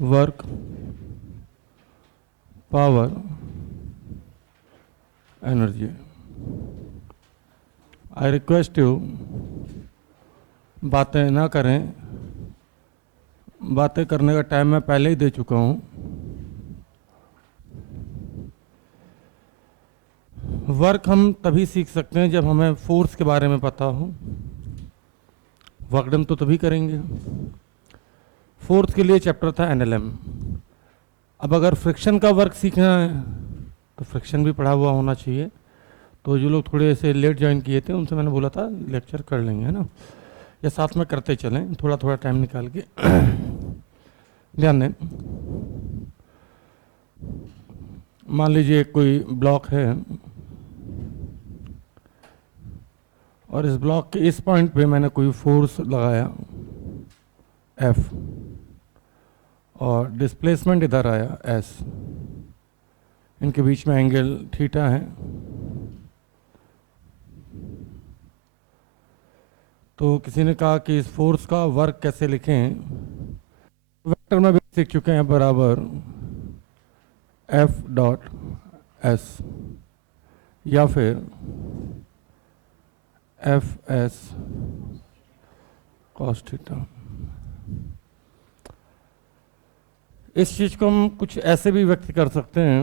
Work power energy. I request you बातें ना करें, बातें करने का टाइम मैं पहले ही दे चुका हूँ। वर्क हम तभी सीख सकते हैं जब हमें फोर्स के बारे में पता हो। वर्क डन तो तभी करेंगे। फोर्स के लिए चैप्टर था एनएलएम। अब अगर फ्रिक्शन का वर्क सीखना है तो फ्रिक्शन भी पढ़ा हुआ होना चाहिए। तो जो लोग थोड़े से लेट ज्वाइन किए थे उनसे मैंने बोला था लेक्चर कर लेंगे, है ना, या साथ में करते चलें थोड़ा थोड़ा टाइम निकाल के। ध्यान दें, मान लीजिए कोई ब्लॉक है और इस ब्लॉक के इस पॉइंट पे मैंने कोई फोर्स लगाया F और डिस्प्लेसमेंट इधर आया S। इनके बीच में एंगल थीटा है। तो किसी ने कहा कि इस फोर्स का वर्क कैसे लिखें। वेक्टर में भी सीख चुके हैं, बराबर F डॉट S या फिर F S cos थीटा। इस चीज को हम कुछ ऐसे भी व्यक्त कर सकते हैं,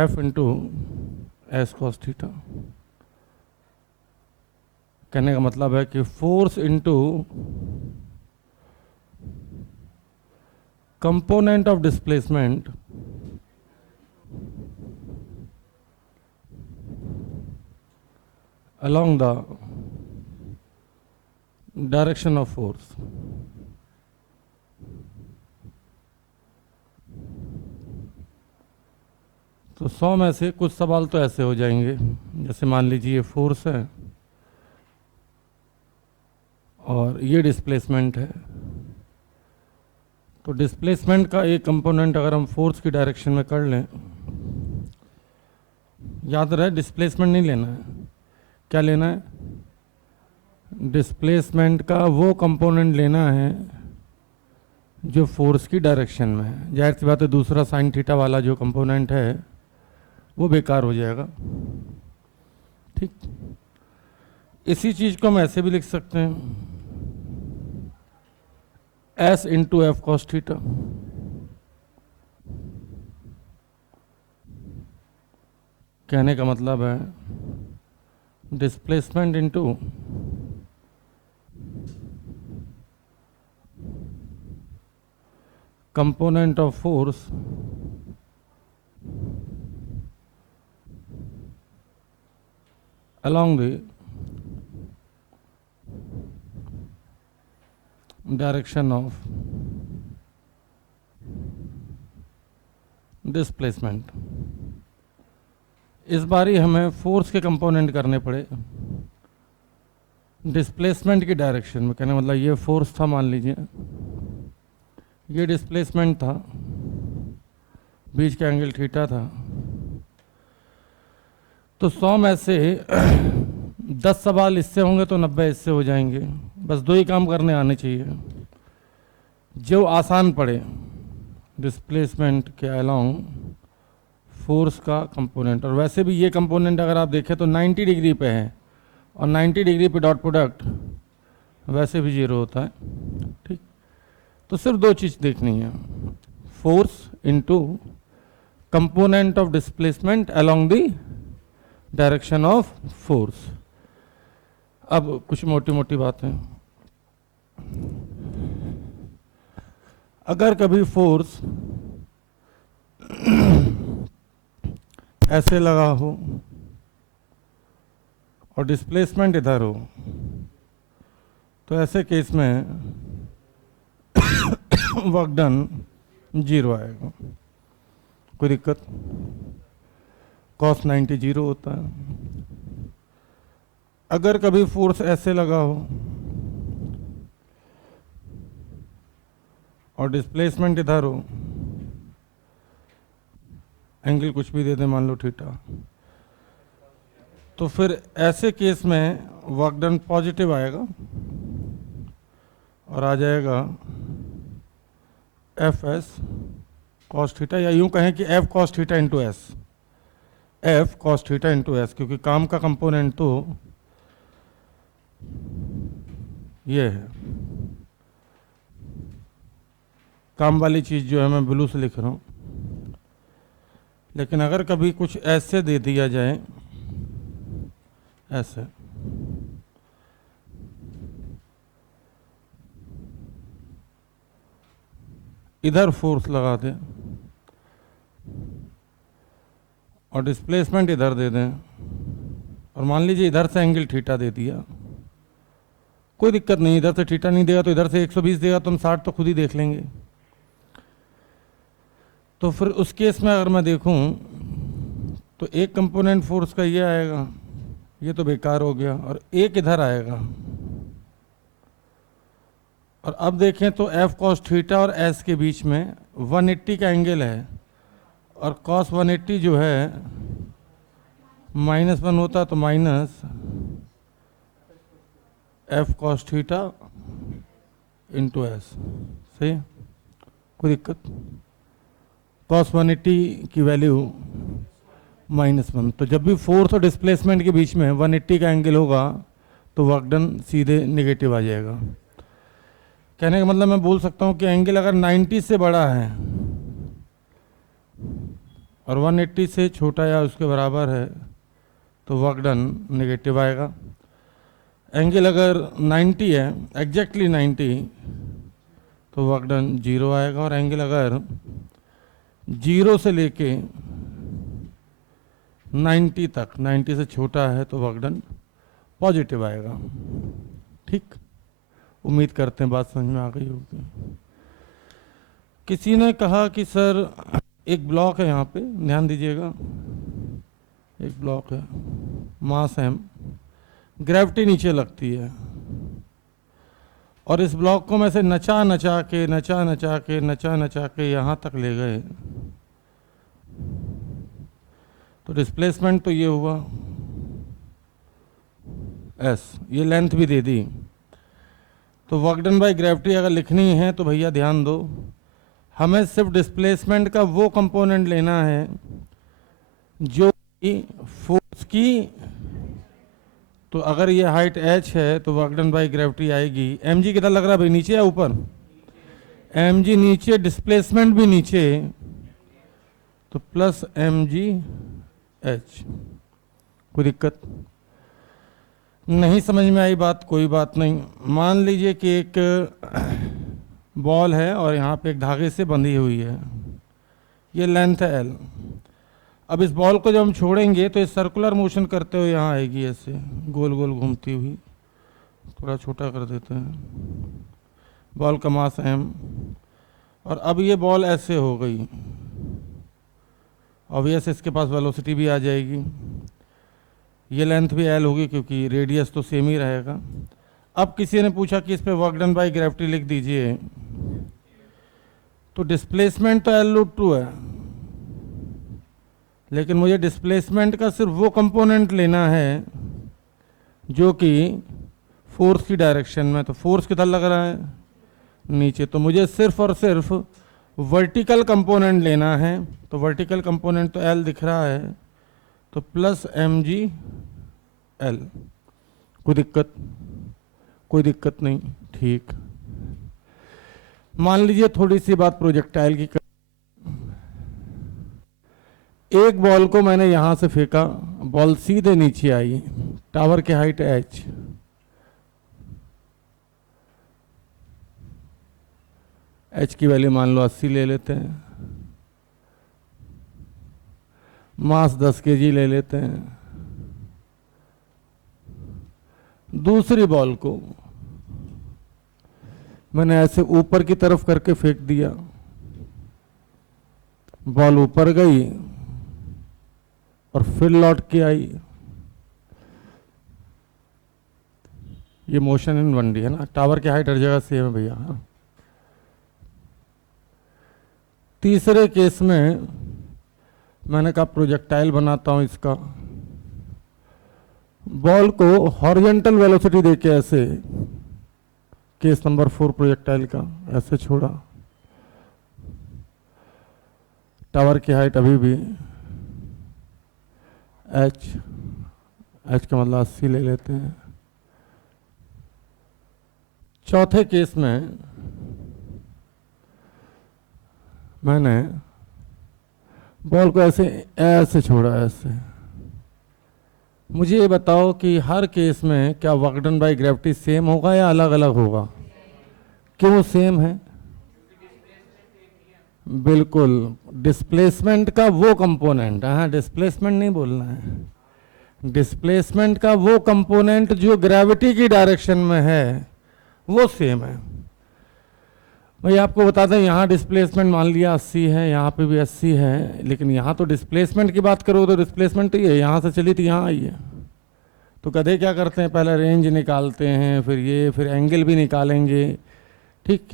F into S cos theta. कहने का मतलब है कि force into component of displacement along the direction of force। तो 100 में से कुछ सवाल तो ऐसे हो जाएंगे, जैसे मान लीजिए ये फोर्स है और ये डिस्प्लेसमेंट है। तो डिस्प्लेसमेंट का एक कंपोनेंट अगर हम फोर्स की डायरेक्शन में कर लें, याद रहे डिस्प्लेसमेंट नहीं लेना है, क्या लेना है, डिस्प्लेसमेंट का वो कंपोनेंट लेना है जो फोर्स की डायरेक्शन में है। जाहिर सी बात है दूसरा साइन थीटा वाला जो कंपोनेंट है वो बेकार हो जाएगा। ठीक, इसी चीज को हम ऐसे भी लिख सकते हैं, S into F cos theta. कहने का मतलब है displacement into component of force along the direction of displacement. इस बारी हमें फोर्स के कंपोनेंट करने पड़े डिस्प्लेसमेंट की डायरेक्शन में। कहने मतलब ये फोर्स था, मान लीजिए ये डिस्प्लेसमेंट था, बीच का एंगल थीटा था। तो 100 में से 10 सवाल इससे होंगे तो 90 इससे हो जाएंगे। बस दो ही काम करने आने चाहिए, जो आसान पड़े, डिस्प्लेसमेंट के अलोंग फोर्स का कंपोनेंट। और वैसे भी ये कंपोनेंट अगर आप देखें तो 90 डिग्री पे है और 90 डिग्री पे डॉट प्रोडक्ट वैसे भी 0 होता है। ठीक, तो सिर्फ दो चीज़ देखनी है, force into component of displacement along the direction of force. अब कुछ मोटी मोटी बातें, अगर कभी फोर्स ऐसे लगा हो और डिस्प्लेसमेंट इधर हो, तो ऐसे केस में वर्क डन 0 आएगा। कोई दिक्कत, cos 90 0 होता है। अगर कभी फोर्स ऐसे लगा हो और डिस्प्लेसमेंट इधर हो, एंगल कुछ भी दे दे, मान लो थीटा, तो फिर ऐसे केस में वर्क डन पॉजिटिव आएगा और आ जाएगा एफ एस कॉस थीटा, या यूं कहें कि F cos theta into S, F cos theta into S, क्योंकि काम का कंपोनेंट तो ये है। काम वाली चीज़ जो है मैं ब्लू से लिख रहा हूँ, लेकिन अगर कभी कुछ ऐसे दे दिया जाए, ऐसे, इधर फोर्स लगा दें और डिस्प्लेसमेंट इधर दे दें, और मान लीजिए इधर से एंगल थीटा दे दिया, कोई दिक्कत नहीं, इधर से थीटा नहीं देगा तो इधर से 120 देगा तो हम 60 तो खुद ही देख लेंगे। तो फिर उस केस में अगर मैं देखूं तो एक कंपोनेंट फोर्स का ये आएगा, ये तो बेकार हो गया, और एक इधर आएगा। और अब देखें तो एफ कॉस थीटा और एस के बीच में 180 का एंगल है, और कॉस 180 जो है -1 होता तो minus F cos theta into S, सही, कोई दिक्कत। कॉस 180 की वैल्यू -1, तो जब भी फोर्स और डिस्प्लेसमेंट के बीच में 180 का एंगल होगा तो वर्क डन सीधे नेगेटिव आ जाएगा। कहने का मतलब मैं बोल सकता हूँ कि एंगल अगर 90 से बड़ा है और 180 से छोटा या उसके बराबर है तो वर्क डन नेगेटिव आएगा। एंगल अगर 90 है, एग्जैक्टली 90, तो वर्क डन 0 आएगा, और एंगल अगर 0 से लेके 90 तक, 90 से छोटा है तो वर्क डन पॉजिटिव आएगा। ठीक, उम्मीद करते हैं बात समझ में आ गई होगी। किसी ने कहा कि सर एक ब्लॉक है यहाँ पे, ध्यान दीजिएगा, एक ब्लॉक है, मास m, ग्रेविटी नीचे लगती है, और इस ब्लॉक को मैं से नचा नचा के यहाँ तक ले गए, तो डिस्प्लेसमेंट तो ये हुआ s, ये लेंथ भी दे दी। तो वर्क डन बाय ग्रेविटी अगर लिखनी है तो भैया ध्यान दो, हमें सिर्फ डिस्प्लेसमेंट का वो कंपोनेंट लेना है जो कि फोर्स की, तो अगर ये हाइट h है तो वर्क डन बाय ग्रेविटी आएगी, mg कितना लग रहा है भाई, नीचे या ऊपर, mg नीचे, डिस्प्लेसमेंट भी नीचे, तो प्लस mg h। कोई दिक्कत नहीं, समझ में आई बात, कोई बात नहीं। मान लीजिए कि एक बॉल है और यहाँ पे एक धागे से बंधी हुई है, ये लेंथ है l। अब इस बॉल को जब हम छोड़ेंगे तो इस सर्कुलर मोशन करते हुए यहाँ आएगी, ऐसे गोल गोल घूमती हुई, थोड़ा छोटा कर देते हैं, बॉल का मास m, और अब ये बॉल ऐसे हो गई, ऑब्वियस इसके पास वेलोसिटी भी आ जाएगी, ये लेंथ भी l होगी क्योंकि रेडियस तो सेम ही रहेगा। अब किसी ने पूछा कि इस पे वर्क डन बाय ग्रेविटी लिख दीजिए, तो डिस्प्लेसमेंट तो L√2 है, लेकिन मुझे डिस्प्लेसमेंट का सिर्फ वो कंपोनेंट लेना है जो कि फोर्स की डायरेक्शन में, तो फोर्स किधर लग रहा है, नीचे, तो मुझे सिर्फ और सिर्फ वर्टिकल कंपोनेंट लेना है, तो वर्टिकल कंपोनेंट तो L दिख रहा है, तो प्लस mg L। कोई दिक्कत, कोई दिक्कत नहीं, ठीक। मान लीजिए थोड़ी सी बात प्रोजेक्टाइल की, एक बॉल को मैंने यहां से फेंका, बॉल सीधे नीचे आई, टावर की हाइट h, h की वैल्यू मान लो 80 ले लेते हैं, मास 10 kg ले लेते हैं। दूसरी बॉल को मैंने ऐसे ऊपर की तरफ करके फेंक दिया, बॉल ऊपर गई और फिर लौट के आई, ये मोशन इन 1D है ना, टावर की हाइट हर जगह सेम है भैया। हाँ, तीसरे केस में मैंने कहा प्रोजेक्टाइल बनाता हूं इसका, बॉल को हॉरिजॉन्टल वेलोसिटी देके ऐसे, केस नंबर 4 प्रोजेक्टाइल का, ऐसे छोड़ा, टावर की हाइट अभी भी एच का मतलब 80 ले लेते हैं। चौथे केस में मैंने बॉल को ऐसे छोड़ा, ऐसे। मुझे ये बताओ कि हर केस में क्या work done by gravity same होगा या अलग अलग होगा? क्यों सेम है? बिल्कुल, डिस्प्लेसमेंट का वो कंपोनेंट, हाँ डिस्प्लेसमेंट नहीं बोलना है, डिस्प्लेसमेंट का वो कंपोनेंट जो ग्रेविटी की डायरेक्शन में है वो सेम है। भाई आपको बता दें, यहाँ डिस्प्लेसमेंट मान लिया 80 है, यहाँ पे भी 80 है, लेकिन यहाँ तो डिस्प्लेसमेंट की बात करो तो डिस्प्लेसमेंट ही है, यहाँ से चली तो यहाँ आई है। तो गधे क्या करते हैं, पहले रेंज निकालते हैं, फिर एंगल भी निकालेंगे, ठीक,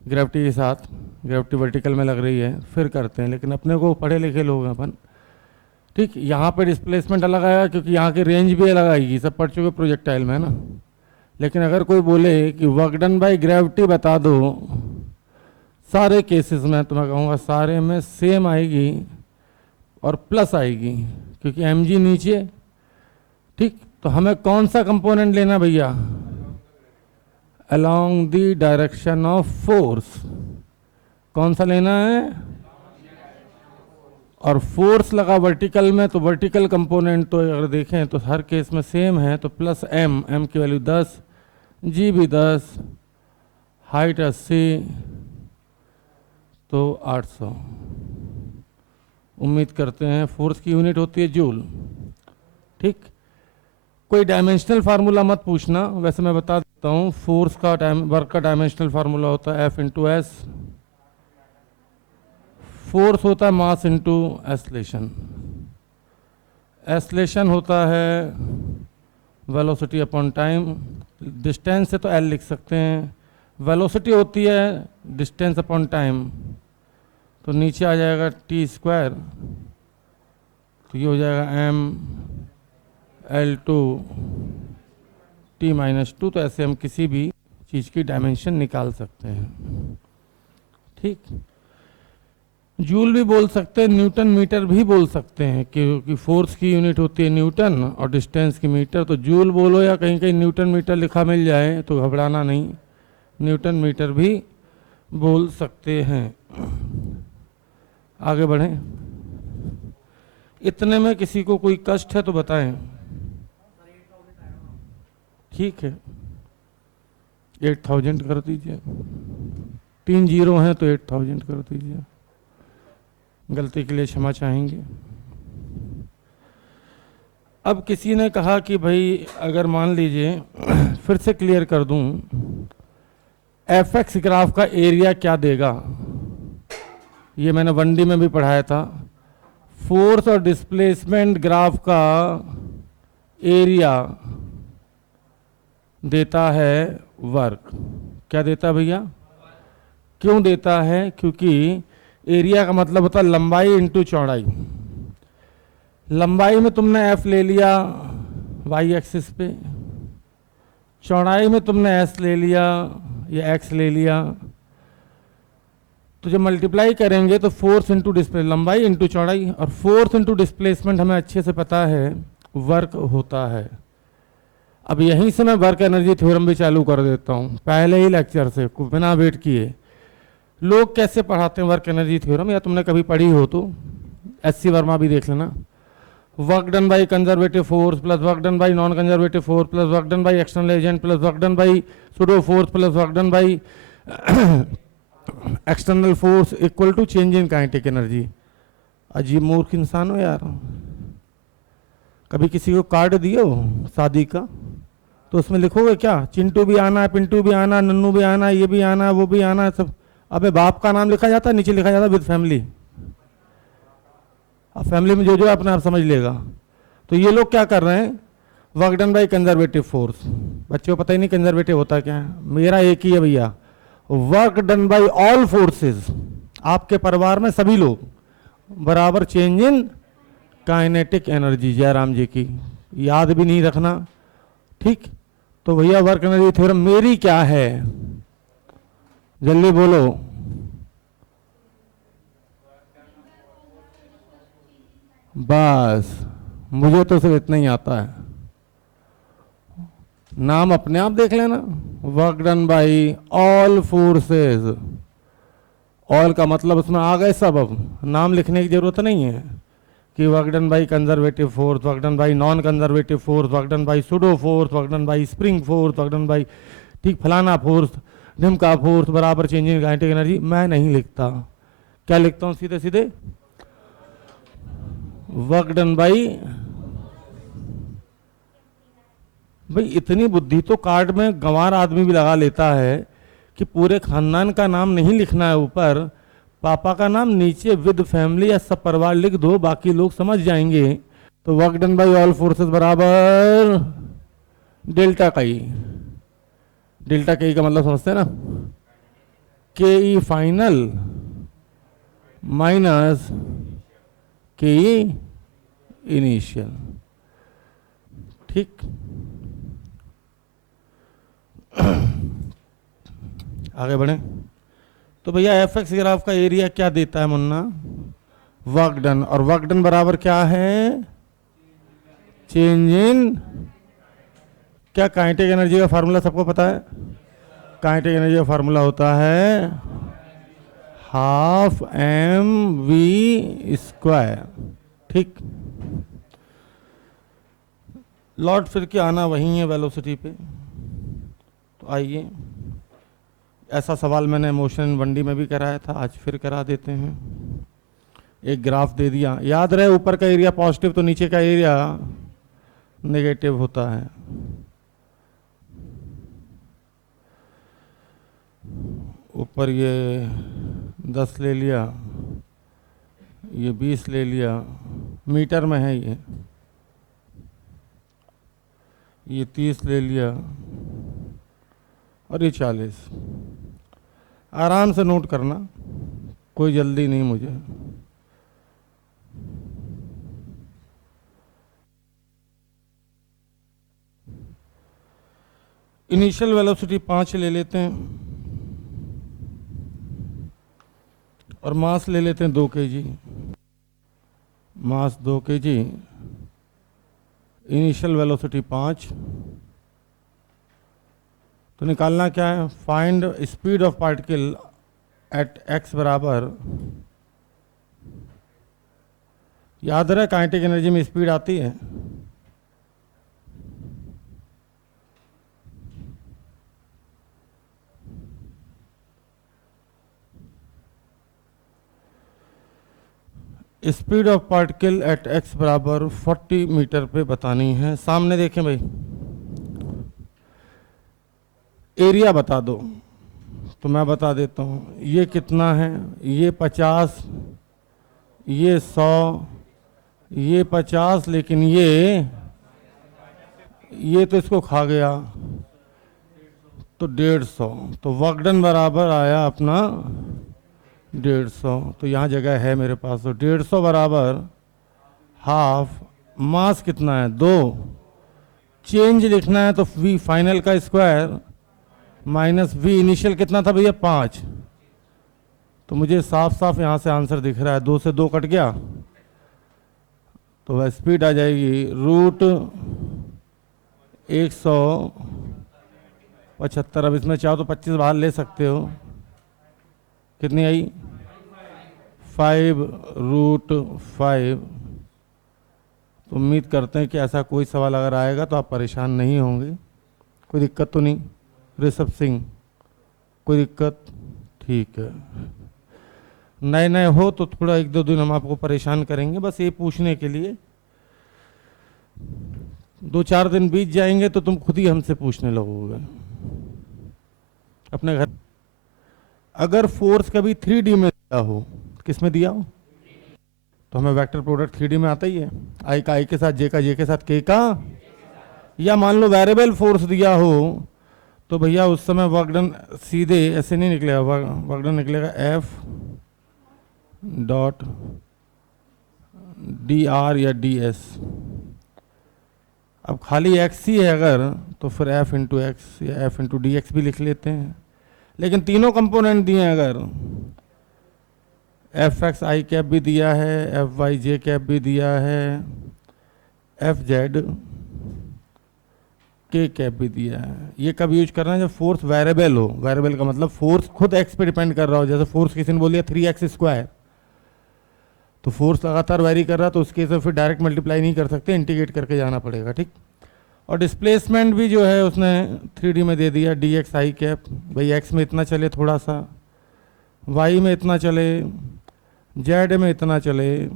ग्रेविटी के साथ, ग्रेविटी वर्टिकल में लग रही है, फिर करते हैं। लेकिन अपने को पढ़े लिखे लोग हैं अपन, ठीक, यहाँ पे डिस्प्लेसमेंट अलग आएगा क्योंकि यहाँ की रेंज भी अलग आएगी, सब पढ़ चुके प्रोजेक्टाइल में है ना। लेकिन अगर कोई बोले कि वर्क डन बाय ग्रेविटी बता दो, सारे केसेस में तो मैं कहूँगा सारे में सेम आएगी और प्लस आएगी, क्योंकि mg नीचे, ठीक। तो हमें कौन सा कंपोनेंट लेना भैया? Along the direction of force. कौन सा लेना है? और फोर्स लगा वर्टिकल में, तो वर्टिकल कंपोनेंट तो अगर देखें तो हर केस में सेम है, तो प्लस m की वैल्यू 10, g भी 10, हाइट 80, तो 800। उम्मीद करते हैं फोर्स की यूनिट होती है जूल, ठीक। कोई डायमेंशनल फार्मूला मत पूछना, वैसे मैं बता देता हूँ, फोर्स का वर्क का डायमेंशनल फार्मूला होता है F इंटू एस, फोर्स होता है मास इंटू एक्सलेशन, एक्सलेशन होता है वेलोसिटी अपॉन टाइम, डिस्टेंस से तो L लिख सकते हैं, वेलोसिटी होती है डिस्टेंस अपॉन टाइम, तो नीचे आ जाएगा टी स्क्वायर, तो ये हो जाएगा m/L2 t-2। तो ऐसे हम किसी भी चीज़ की डायमेंशन निकाल सकते हैं, ठीक। जूल भी बोल सकते हैं, न्यूटन मीटर भी बोल सकते हैं, क्योंकि फोर्स की यूनिट होती है न्यूटन और डिस्टेंस की मीटर। तो जूल बोलो या कहीं कहीं न्यूटन मीटर लिखा मिल जाए तो घबराना नहीं, न्यूटन मीटर भी बोल सकते हैं। आगे बढ़ें। इतने में किसी को कोई कष्ट है तो बताएं। ठीक है, 8000 कर दीजिए, 3 जीरो हैं तो 8000 कर दीजिए, गलती के लिए क्षमा चाहेंगे। अब किसी ने कहा कि भाई अगर मान लीजिए, फिर से क्लियर कर दूं, एफ ग्राफ का एरिया क्या देगा, ये मैंने 1D में भी पढ़ाया था। फोर्स और डिस्प्लेसमेंट ग्राफ का एरिया देता है वर्क। क्या देता है भैया? क्यों देता है? क्योंकि एरिया का मतलब होता है लंबाई इंटू चौड़ाई। लंबाई में तुमने एफ ले लिया वाई एक्सिस पे, चौड़ाई में तुमने एस ले लिया या एक्स ले लिया, तो जब मल्टीप्लाई करेंगे तो फोर्स इंटू डिस्प्ले, लंबाई इंटू चौड़ाई, और फोर्स इंटू डिस्प्लेसमेंट हमें अच्छे से पता है वर्क होता है। अब यहीं से मैं वर्क एनर्जी थ्योरम भी चालू कर देता हूँ, पहले ही लेक्चर से बिना वेट किए। लोग कैसे पढ़ाते हैं वर्क एनर्जी थ्योरम, या तुमने कभी पढ़ी हो तो एससी वर्मा भी देख लेना। Work done by conservative force plus work done by non conservative force plus work done by external agent plus work done by pseudo force plus work done by external force equal to change in kinetic energy. अजीब मूर्ख इंसान हो यार। कभी किसी को card दिए हो शादी का तो उसमें लिखोगे क्या, चिंटू भी आना है, पिंटू भी आना, नन्नू भी आना, ये भी आना, वो भी आना, सब। अबे बाप का नाम लिखा जाता है, नीचे लिखा जाता है विद फैमिली। अब फैमिली में जो जो अपने आप समझ लेगा। तो ये लोग क्या कर रहे हैं, work done by conservative force. बच्चों को पता ही नहीं कंजर्वेटिव होता क्या है। मेरा एक ही है भैया, work done by all forces, आपके परिवार में सभी लोग बराबर change in kinetic energy. Jairam ji की याद भी नहीं रखना, ठीक। तो भैया वर्क एनर्जी थ्योरम मेरी क्या है, जल्दी बोलो। बस मुझे तो सिर्फ इतना ही आता है, नाम अपने आप देख लेना, work done by all forces. All का मतलब उसमें आ गए सब, अब नाम लिखने की जरूरत नहीं है कि work done by conservative force, work done by non conservative force, work done by pseudo force, work done by spring force, work done by ठीक फलाना फोर्स, ढिमका फोर्स बराबर चेंज इन काइनेटिक एनर्जी। मैं नहीं लिखता, क्या लिखता हूं सीधे सीधे, वर्क डन बाई। भाई इतनी बुद्धि तो कार्ड में गंवार आदमी भी लगा लेता है कि पूरे खानदान का नाम नहीं लिखना है ऊपर, पापा का नाम नीचे विद फैमिली या सब परिवार लिख दो, बाकी लोग समझ जाएंगे। तो work done by all forces बराबर डेल्टा काई। डेल्टा के का मतलब समझते हैं ना, के ई फाइनल माइनस के ई इनिशियल। ठीक, आगे बढ़े तो भैया एफ एक्स ग्राफ का एरिया क्या देता है मुन्ना, वर्क डन, और वर्क डन बराबर क्या है, चेंज इन, क्या काइनेटिक एनर्जी का फार्मूला सबको पता है, काइनेटिक एनर्जी का फार्मूला होता है हाफ एम वी स्क्वायर। ठीक, लौट फिर के आना वही है वेलोसिटी पे। तो आइए, ऐसा सवाल मैंने मोशन इन 1D में भी कराया था, आज फिर करा देते हैं। एक ग्राफ दे दिया, याद रहे ऊपर का एरिया पॉजिटिव तो नीचे का एरिया नेगेटिव होता है। ऊपर ये 10 ले लिया, ये 20 ले लिया, मीटर में है ये 30 ले लिया, और ये 40। आराम से नोट करना, कोई जल्दी नहीं मुझे। इनिशियल वेलोसिटी 5 ले लेते हैं, और मास ले लेते हैं 2 kg, मास 2 kg, इनिशियल वेलोसिटी 5। तो निकालना क्या है, find speed of particle at x बराबर, याद रहे काइनेटिक एनर्जी में स्पीड आती है, speed of particle at x बराबर 40 मीटर पे बतानी है। सामने देखें भाई, एरिया बता दो, तो मैं बता देता हूँ ये कितना है, ये 50, ये 100, ये 50, लेकिन ये तो इसको खा गया, तो 150। तो वर्क डन बराबर आया अपना 150। तो यहाँ जगह है मेरे पास, तो 150 बराबर हाफ, मास कितना है 2, चेंज लिखना है तो v फाइनल का स्क्वायर माइनस v इनिशियल कितना था भैया 5। तो मुझे साफ साफ यहाँ से आंसर दिख रहा है, 2 से 2 कट गया, तो वह स्पीड आ जाएगी √175। अब इसमें चाहो तो 25 बाहर ले सकते हो, कितनी आई 5√5। तो उम्मीद करते हैं कि ऐसा कोई सवाल अगर आएगा तो आप परेशान नहीं होंगे, कोई दिक्कत तो नहीं। ऋषभ सिंह, कोई दिक्कत, ठीक है। नए नए हो तो थोड़ा 1-2 दिन हम आपको परेशान करेंगे, बस ये पूछने के लिए। 2-4 दिन बीत जाएंगे तो तुम खुद ही हमसे पूछने लगोगे अपने घर। अगर फोर्स कभी 3D में दिया हो, किस में दिया हो, तो हमें वेक्टर प्रोडक्ट 3D में आता ही है, आई का आई के साथ, जे का जे के साथ, के का, या मान लो वेरिएबल फोर्स दिया हो तो भैया उस समय वर्क डन सीधे ऐसे नहीं निकलेगा, वर्क डन निकलेगा F.dr या ds। अब खाली x ही है अगर, तो फिर F×x या F×dx भी लिख लेते हैं, लेकिन तीनों कंपोनेंट दिए हैं अगर, एफ एक्स आई कैप भी दिया है, एफ वाई जे कैप भी दिया है, एफ जेड के कैप भी दिया है। ये कब यूज करना है? जब फोर्स वेरिएबल हो। वेरिएबल का मतलब फोर्स खुद एक्स पे डिपेंड कर रहा हो। जैसे फोर्स किसी ने बोल दिया 3x², तो फोर्स लगातार वेरी कर रहा, तो उसके से फिर डायरेक्ट मल्टीप्लाई नहीं कर सकते, इंटीग्रेट करके जाना पड़ेगा, ठीक। और डिस्प्लेसमेंट भी जो है उसने 3D में दे दिया, डी एक्स आई कैप। भाई एक्स में इतना चले थोड़ा सा, वाई में इतना चले, जेड में इतना चले,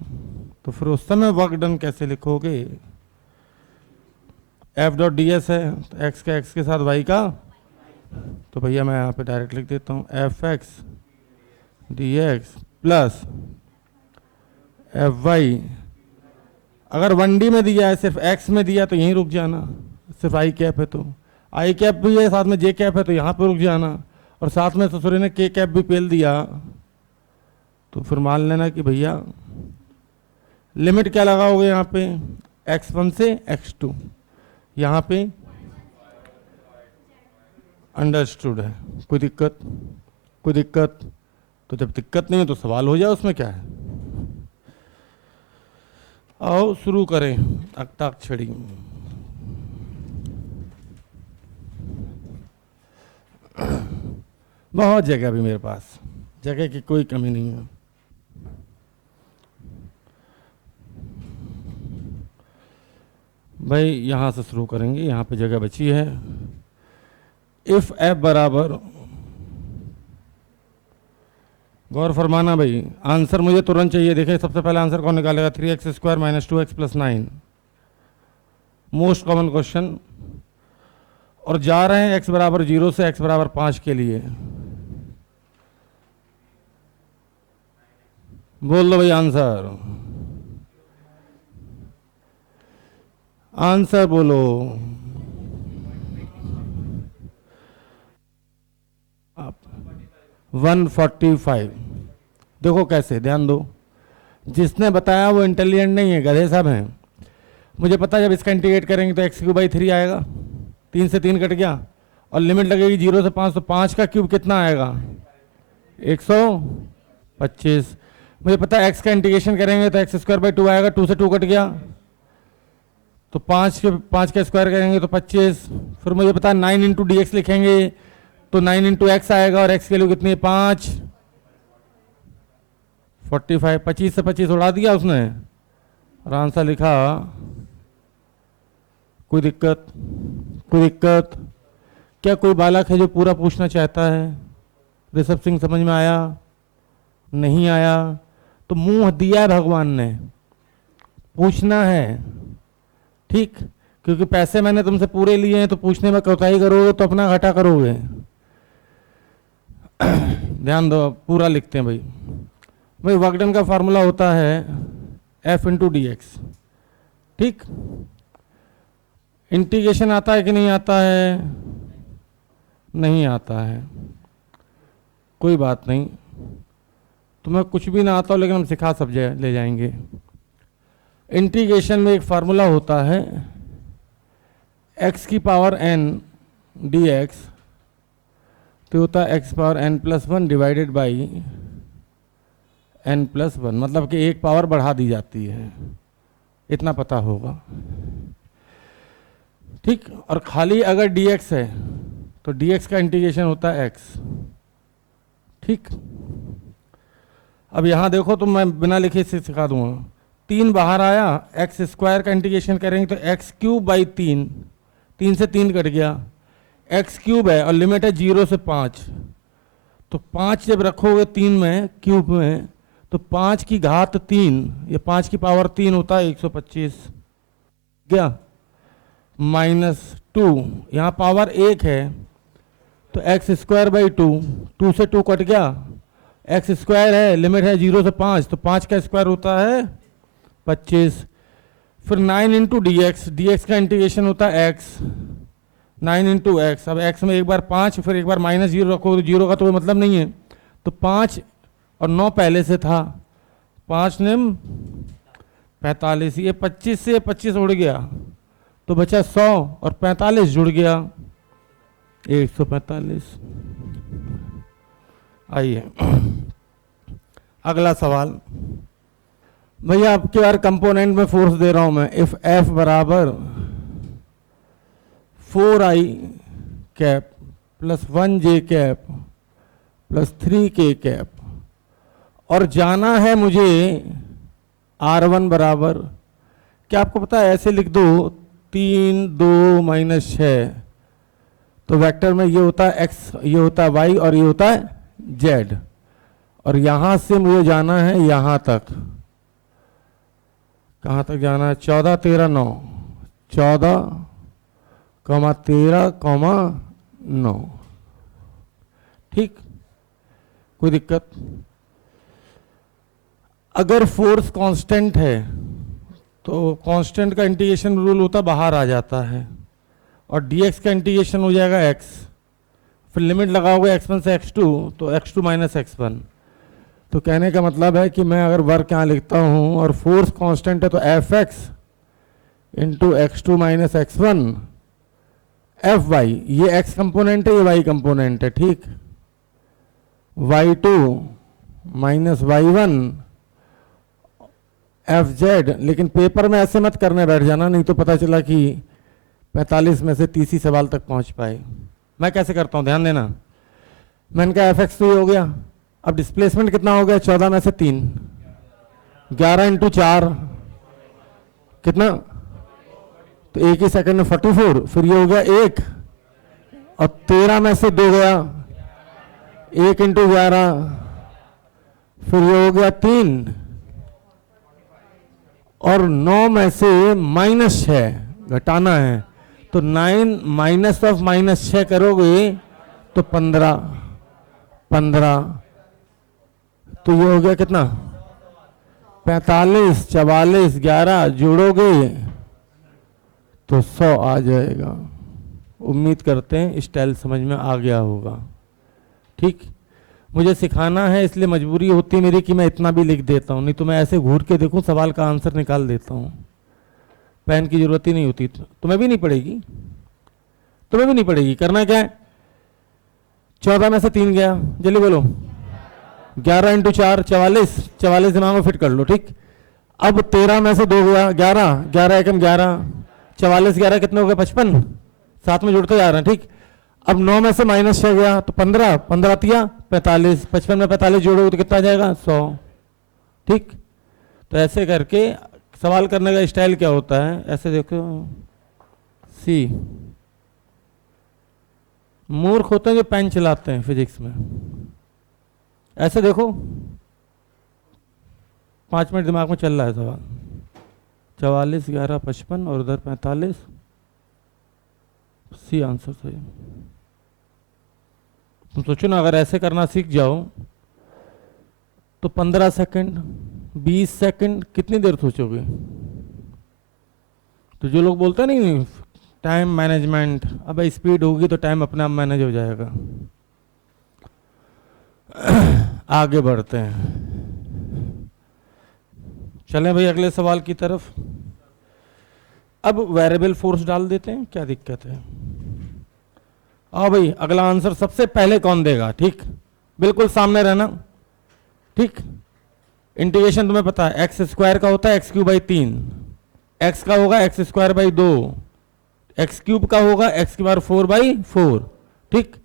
तो फिर उस समय वर्क डन कैसे लिखोगे? एफ डॉट डी एस है, तो एक्स का एक्स के साथ वाई का, तो भैया मैं यहाँ पे डायरेक्ट लिख देता हूँ f x d x plus f y. अगर 1D में दिया है, सिर्फ एक्स में दिया तो यहीं रुक जाना, सिर्फ आई कैप है तो आई कैप भी है, साथ में जे कैप है तो यहाँ पे रुक जाना, और साथ में ससुरी ने के कैप भी पेल दिया, तो फिर मान लेना कि भैया लिमिट क्या लगाओगे यहाँ पे, x1 से x2, यहाँ पे अंडरस्टूड है। कोई दिक्कत? कोई दिक्कत? तो जब दिक्कत नहीं है तो सवाल हो जाए, उसमें क्या है। आओ शुरू करें अक्ताक्षरी। बहुत जगह भी मेरे पास, जगह की कोई कमी नहीं है। भाई यहाँ से शुरू करेंगे, यहाँ पे जगह बची है। इफ एफ बराबर, गौर फरमाना भाई, आंसर मुझे तुरंत चाहिए। देखिए सबसे पहले आंसर कौन निकालेगा? 3x² - 2x + 9, most common question. और जा रहे हैं x बराबर 0 से x बराबर 5 के लिए। बोल दो भाई आंसर, आंसर बोलो। आप 145। देखो कैसे, ध्यान दो, जिसने बताया वो इंटेलिजेंट नहीं है, गधे सब हैं। मुझे पता है जब इसका इंटीग्रेट करेंगे तो x³ 3 आएगा, 3 से 3 कट गया, और लिमिट लगेगी 0 से 5, तो 5 का क्यूब कितना आएगा? 125। मुझे पता है x का इंटीग्रेशन करेंगे तो x² 2 आएगा, 2 से 2 कट गया, तो 5 का स्क्वायर करेंगे तो 25। फिर मुझे पता है 9 × dx लिखेंगे तो 9 × x आएगा, और x की वैल्यू कितनी है? 5। 45, 25 से 25 उड़ा दिया उसने, और आंसर लिखा। कोई दिक्कत? कोई दिक्कत? क्या कोई बालक है जो पूरा पूछना चाहता है? ऋषभ सिंह समझ में आया? नहीं आया? तो मुंह दिया है भगवान ने, पूछना है, ठीक। क्योंकि पैसे मैंने तुमसे पूरे लिए हैं, तो पूछने में कोताही करोगे तो अपना घाटा करोगे। ध्यान दो, पूरा लिखते हैं भाई। भाई वर्क डन का फार्मूला होता है F × dx, ठीक। इंटीग्रेशन आता है कि नहीं आता है? नहीं आता है, कोई बात नहीं, तुम्हें कुछ भी ना आता हो, लेकिन हम सिखा सब ले जाएंगे। इंटीग्रेशन में एक फार्मूला होता है x⁴n dx, तो होता है x⁴n+1 डिवाइडेड बाई n+1, मतलब कि एक पावर बढ़ा दी जाती है, इतना पता होगा, ठीक। और खाली अगर dx है तो dx का इंटीग्रेशन होता है x, ठीक। अब यहाँ देखो, तो मैं बिना लिखे से सिखा दूंगा। 3 बाहर आया, x² का इंटीग्रेशन करेंगे तो x³ 3, 3 से 3 कट गया, x³ है और लिमिट है 0 से 5, तो 5 जब रखोगे 3 में क्यूब में, तो 5 की घात 3, ये 5 की पावर 3 होता है 125, क्या -2, यहाँ पावर 1 है, तो x² 2, 2 से 2 कट गया, x² है, लिमिट है 0 से 5, तो 5 का स्क्वायर होता है 25। फिर 9 × dx, dx का इंटीग्रेशन होता है x, 9 × x। अब x में एक बार 5, फिर एक बार -0 रखो, तो 0 का तो कोई मतलब नहीं है, तो 5 और 9 पहले से था, 5 निम 45, ये 25 से 25 उड़ गया, तो बचा 100, और 45 जुड़ गया 145। आइए अगला सवाल, भैया आपके यार कंपोनेंट में फोर्स दे रहा हूं मैं, इफ एफ बराबर 4i cap plus 1j cap plus 3k cap, और जाना है मुझे R1 बराबर, क्या आपको पता है ऐसे लिख दो 3 2 माइनस 6, तो वेक्टर में ये होता है x, ये होता है y और ये होता है z, और यहां से मुझे जाना है यहां तक, कहां तक जाना है 14 13 9, 14 13 9, ठीक, कोई दिक्कत? अगर फोर्स कांस्टेंट है तो कांस्टेंट का इंटीग्रेशन रूल होता बाहर आ जाता है, और dx का इंटीग्रेशन हो जाएगा x, फिर लिमिट लगाओगे x1 से x2 तो x2 माइनस x1, तो कहने का मतलब है कि मैं अगर वर्क यहाँ लिखता हूँ और फोर्स कांस्टेंट है तो fx into x2 minus x1 fy, ये x कंपोनेंट है ये y कंपोनेंट है, ठीक, y2 माइनस y1 fz, लेकिन पेपर में ऐसे मत करने बैठ जाना, नहीं तो पता चला कि 45 में से 30 सवाल तक पहुंच पाए। मैं कैसे करता हूं ध्यान देना, मैंने कहा fx तो ये हो गया, अब डिस्प्लेसमेंट कितना हो गया 14 में से 3, 11 इंटू 4 कितना, तो एक ही सेकंड में 44, फिर ये हो गया 1, और 13 में से 2 गया 1 इंटू 11, फिर ये हो गया 3, और 9 में से माइनस 6 घटाना है, तो 9 माइनस ऑफ माइनस 6 करोगे तो 15, तो ये हो गया कितना 45 44 11 जोड़ोगे तो 100 आ जाएगा। उम्मीद करते हैं स्टाइल समझ में आ गया होगा, ठीक, मुझे सिखाना है इसलिए मजबूरी होती है मेरी कि मैं इतना भी लिख देता हूँ, नहीं तो मैं ऐसे घूर के देखूं सवाल का आंसर निकाल देता हूँ, पेन की जरूरत ही नहीं होती, तुम्हें भी नहीं पड़ेगी, तुम्हें भी नहीं पड़ेगी। करना क्या है, 14 में से 3 गया, जल्दी बोलो, 11 इंटू 4 44, 44 दिमाग में फिट कर लो, ठीक, अब 13 में से 2 गया 11, 11 एकम 11, 44 11 कितने हो गए 55, साथ में जुड़ते जा रहे हैं, ठीक, अब 9 में से माइनस 6 गया तो 15, 15 तिया 45, 55 में 45 जोड़ोगे तो कितना आ जाएगा 100, ठीक। तो ऐसे करके सवाल करने का स्टाइल क्या होता है, ऐसे देखो, सी मूर्ख होते हैं जो पेन चलाते हैं फिजिक्स में, ऐसे देखो 5 मिनट दिमाग में चल रहा है सवाल, 44 11 55 और उधर 45, सी आंसर सही। तुम सोचो ना, अगर ऐसे करना सीख जाओ तो 15 सेकंड 20 सेकंड कितनी देर सोचोगे। तो जो लोग बोलते हैं नहीं टाइम मैनेजमेंट, अब स्पीड होगी तो टाइम अपने आप मैनेज हो जाएगा। आगे बढ़ते हैं, चलें भाई अगले सवाल की तरफ। अब वेरिएबल फोर्स डाल देते हैं, क्या दिक्कत है। आओ भाई, अगला आंसर सबसे पहले कौन देगा, ठीक, बिल्कुल सामने रहना, ठीक। इंटीग्रेशन तुम्हें पता है एक्स स्क्वायर का होता है एक्स क्यूब बाई 3, एक्स का होगा x square by 2, x cube का होगा एक्स की बार 4 बाई 4, ठीक।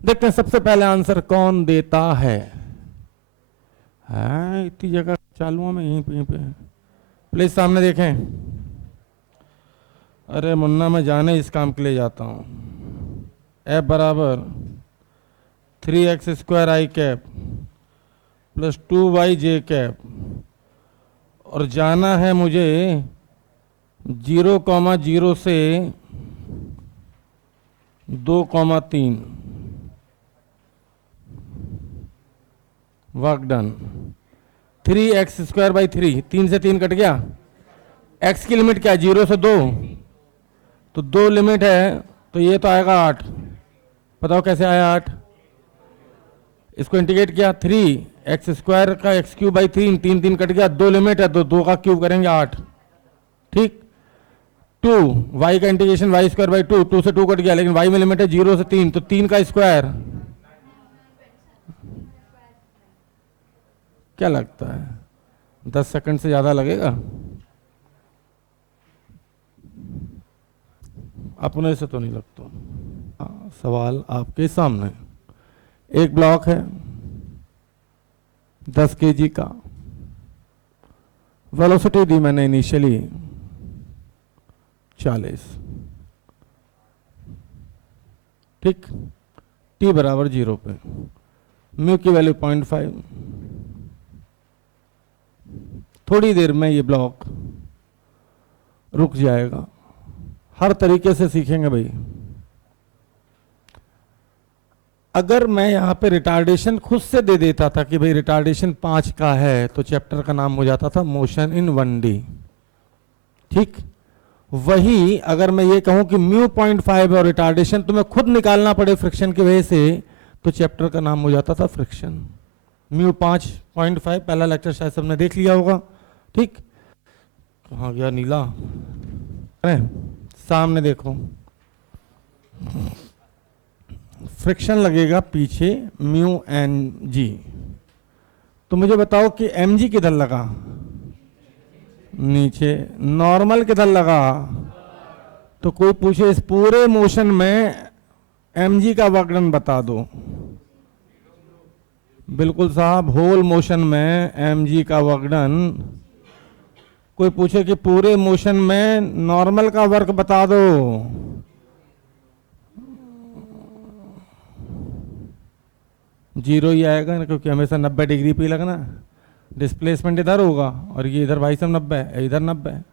देखते हैं सबसे पहले आंसर कौन देता है। इतनी जगह चालू है, मैं यहीं पे प्लीज सामने देखें। अरे मुन्ना, मैं जाने इस काम के लिए जाता हूँ। एफ बराबर 3x स्क्वायर आई कैप प्लस 2yj कैप, और जाना है मुझे 0,0 से 2,3, work done. 3x square by 3, 3 से 3 कट गया, x की लिमिट क्या है 0 से 2, तो 2 लिमिट है तो ये तो आएगा 8, बताओ कैसे आया 8। इसको इंटीग्रेट किया 3x स्क्वायर का एक्स क्यूब बाई 3, 3 3 कट गया, 2 लिमिट है तो 2 का क्यूब करेंगे 8, ठीक। 2 y का इंटीग्रेशन y स्क्वायर बाई 2, 2 से 2 कट गया, लेकिन y में लिमिट है 0 से 3, तो 3 का स्क्वायर क्या लगता है 10 सेकंड से ज़्यादा लगेगा? अपने से तो नहीं लगता। सवाल आपके सामने, एक ब्लॉक है 10 kg का, वेलोसिटी दी मैंने इनिशियली 40, ठीक, t बराबर 0 पे, म्यू की वैल्यू 0.5। थोड़ी देर में ये ब्लॉक रुक जाएगा। हर तरीके से सीखेंगे भाई। अगर मैं यहाँ पे रिटार्डेशन खुद से दे देता था कि भाई रिटार्डेशन 5 का है, तो चैप्टर का नाम हो जाता था मोशन इन 1D, ठीक। वही अगर मैं ये कहूं कि म्यू 0.5 और रिटार्डेशन तुम्हें खुद निकालना पड़े फ्रिक्शन की वजह से, तो चैप्टर का नाम हो जाता था फ्रिक्शन। म्यू 5.5 पहला लेक्चर शायद सबने देख लिया होगा, ठीक। कहाँ गया नीला? अरे सामने देखो, फ्रिक्शन लगेगा पीछे म्यू एन जी। तो मुझे बताओ कि एम जी किधर लगा? नीचे। नॉर्मल किधर लगा? तो कोई पूछे इस पूरे मोशन में एम जी का वर्कडन बता दो। बिल्कुल साहब, होल मोशन में एम जी का वर्कडन। कोई पूछे कि पूरे मोशन में नॉर्मल का वर्क बता दो। जीरो ही आएगा ना, क्योंकि हमेशा 90 डिग्री पे लगना। डिस्प्लेसमेंट इधर होगा और ये इधर भाई साहब 90 है, इधर 90 है,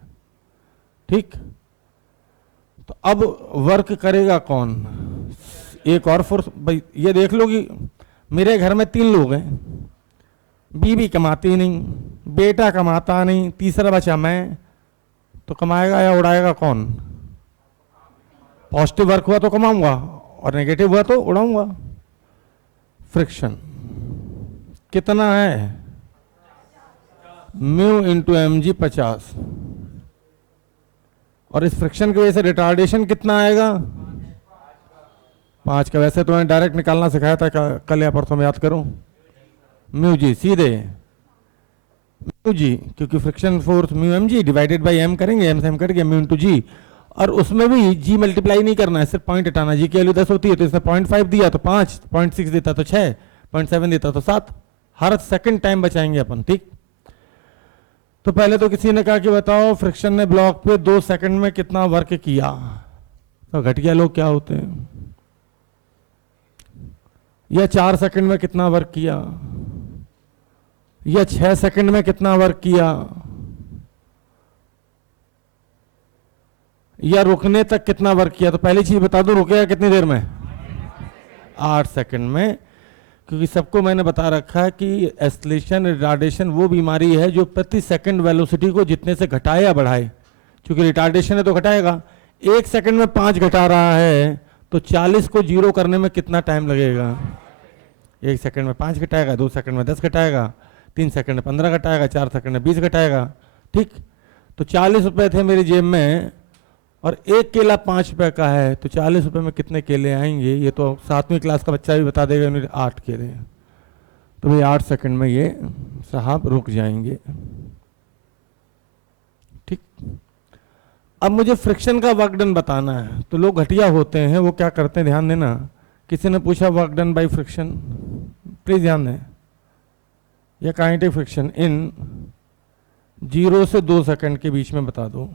ठीक। तो अब वर्क करेगा कौन? एक और फोर्स। भाई ये देख लो कि मेरे घर में 3 लोग हैं, बीवी कमाती नहीं, बेटा कमाता नहीं, तीसरा बचा मैं, तो कमाएगा या उड़ाएगा कौन? पॉजिटिव वर्क हुआ तो कमाऊंगा और नेगेटिव हुआ तो उड़ाऊंगा। फ्रिक्शन कितना है? म्यू इंटू एम जी 50, और इस फ्रिक्शन की वजह से रिटार्डेशन कितना आएगा? 5 का। वैसे तो मैंने डायरेक्ट निकालना सिखाया था कल या परसों में, याद करो। म्यू जी सीधे म्यू जी, क्योंकि friction force mu m g divided by m करेंगे, एम से एम कट गया म्यू इंटू जी। और उसमें भी जी मल्टीप्लाई नहीं करना है, सिर्फ पॉइंट हटाना। जी की वैल्यू 10 होती है, तो इसने 0.5 दिया तो 5, 0.6 देता तो 6, 0.7 देता तो 7। हर सेकंड टाइम बचाएंगे अपन, ठीक। तो पहले तो किसी ने कहा कि बताओ फ्रिक्शन ने ब्लॉक पे 2 सेकंड में कितना वर्क किया। तो घटिया लोग क्या होते हैं? या 4 सेकंड में कितना वर्क किया, या 6 सेकंड में कितना वर्क किया, या रुकने तक कितना वर्क किया। तो पहली चीज बता दो, रुकेगा कितनी देर में? 8 सेकंड में। क्योंकि सबको मैंने बता रखा है कि एस्लेशन रिटार्डेशन वो बीमारी है जो प्रति सेकंड वेलोसिटी को जितने से घटाए या बढ़ाए। क्योंकि रिटार्डेशन है तो घटाएगा। 1 सेकंड में 5 घटा रहा है, तो 40 को 0 करने में कितना टाइम लगेगा? 1 सेकंड में 5 घटाएगा, 2 सेकंड में 10 घटाएगा, 3 सेकंड में 15 घटाएगा, 4 सेकंड में 20 घटाएगा, ठीक। तो 40 रुपए थे मेरी जेब में और एक केला 5 रुपए का है, तो 40 रुपए में कितने केले आएंगे? ये तो 7वीं क्लास का बच्चा भी बता देगा, 8 केले। तो भाई 8 सेकंड में ये साहब रुक जाएंगे, ठीक। अब मुझे फ्रिक्शन का वर्क डन बताना है। तो लोग घटिया होते हैं, वो क्या करते हैं, ध्यान देना। किसी ने पूछा work done by friction, please ध्यान दें। या काइनेटिक फ्रिक्शन इन 0 से 2 सेकंड के बीच में बता दो।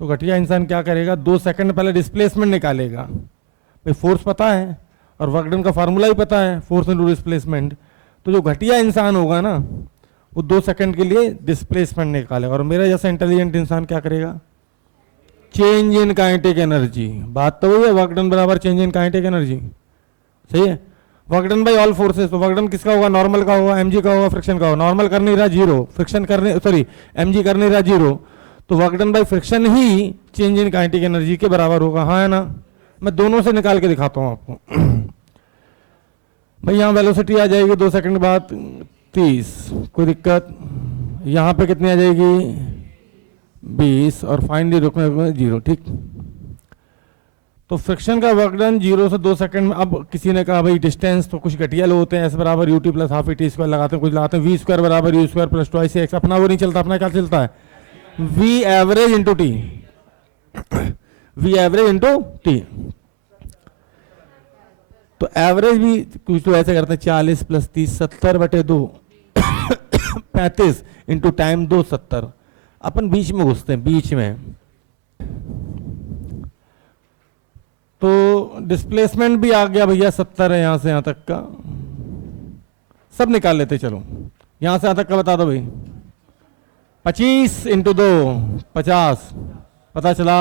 तो घटिया इंसान क्या करेगा? 2 सेकंड पहले डिस्प्लेसमेंट निकालेगा। भाई फोर्स पता है और वर्क डन का फार्मूला ही पता है, फोर्स इनटू डिस्प्लेसमेंट। तो जो घटिया इंसान होगा ना, वो 2 सेकंड के लिए डिस्प्लेसमेंट निकालेगा। और मेरा जैसा इंटेलिजेंट इंसान क्या करेगा? Change in kinetic energy. बात तो वही है, वर्क डन बराबर चेंज इन काइनेटिक एनर्जी, सही है। Work done by all forces, तो वर्क डन किसका होगा? नॉर्मल का होगा, एमजी का होगा, फ्रिक्शन का होगा। नॉर्मल कर नहीं रहा 0, फ्रिक्शन करने सॉरी एमजी कर नहीं रहा 0, तो work done by friction he change in kinetic energy के बराबर होगा। हाँ है ना? मैं दोनों से निकाल के दिखाता हूं आपको। भाई यहाँ वेलोसिटी आ जाएगी 2 सेकंड बाद 30, कोई दिक्कत? यहाँ पे कितनी आ जाएगी? 20, और फाइनली रुकने 0, ठीक। तो फ्रिक्शन का वर्क डन 0 से 2 सेकंड में। अब किसी ने कहा भाई डिस्टेंस तो कुछ घटिया लोग होते हैं, एस बराबर u t plus half e t square लगाते हैं, कुछ लगाते हैं वी स्क्वायर बराबर u square plus twice x. अपना वो नहीं चलता, अपना क्या चलता है, v average into t, v average into t. तो एवरेज भी कुछ तो ऐसे करते हैं 40 प्लस 30 70/2 35 इंटू टाइम 2 70। अपन बीच में घुसते हैं, बीच में। तो डिस्प्लेसमेंट भी आ गया भैया 70 है यहां से यहां तक का, सब निकाल लेते चलो। यहां से यहां तक का बता दो भाई, 25 इंटू 2 50, पता चला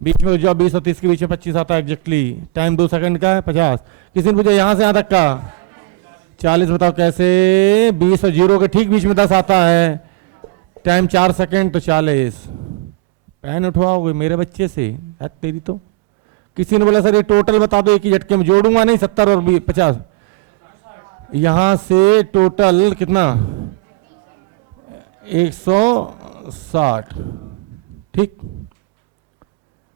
बीच में जो 20 और 30 के बीच में 25 आता है एग्जैक्टली। टाइम 2 सेकंड का है 50। किसी ने पूछा यहां से यहां तक का 40, बताओ कैसे, 20 और 0 के ठीक बीच में 10 आता है, टाइम 4 सेकंड तो 40। पैन उठवाओगे मेरे बच्चे से यार तेरी तो। किसी ने बोला सर ये टोटल बता दो, एक ही झटके में जोड़ूंगा नहीं 70 और 50। यहां से टोटल कितना 160, ठीक।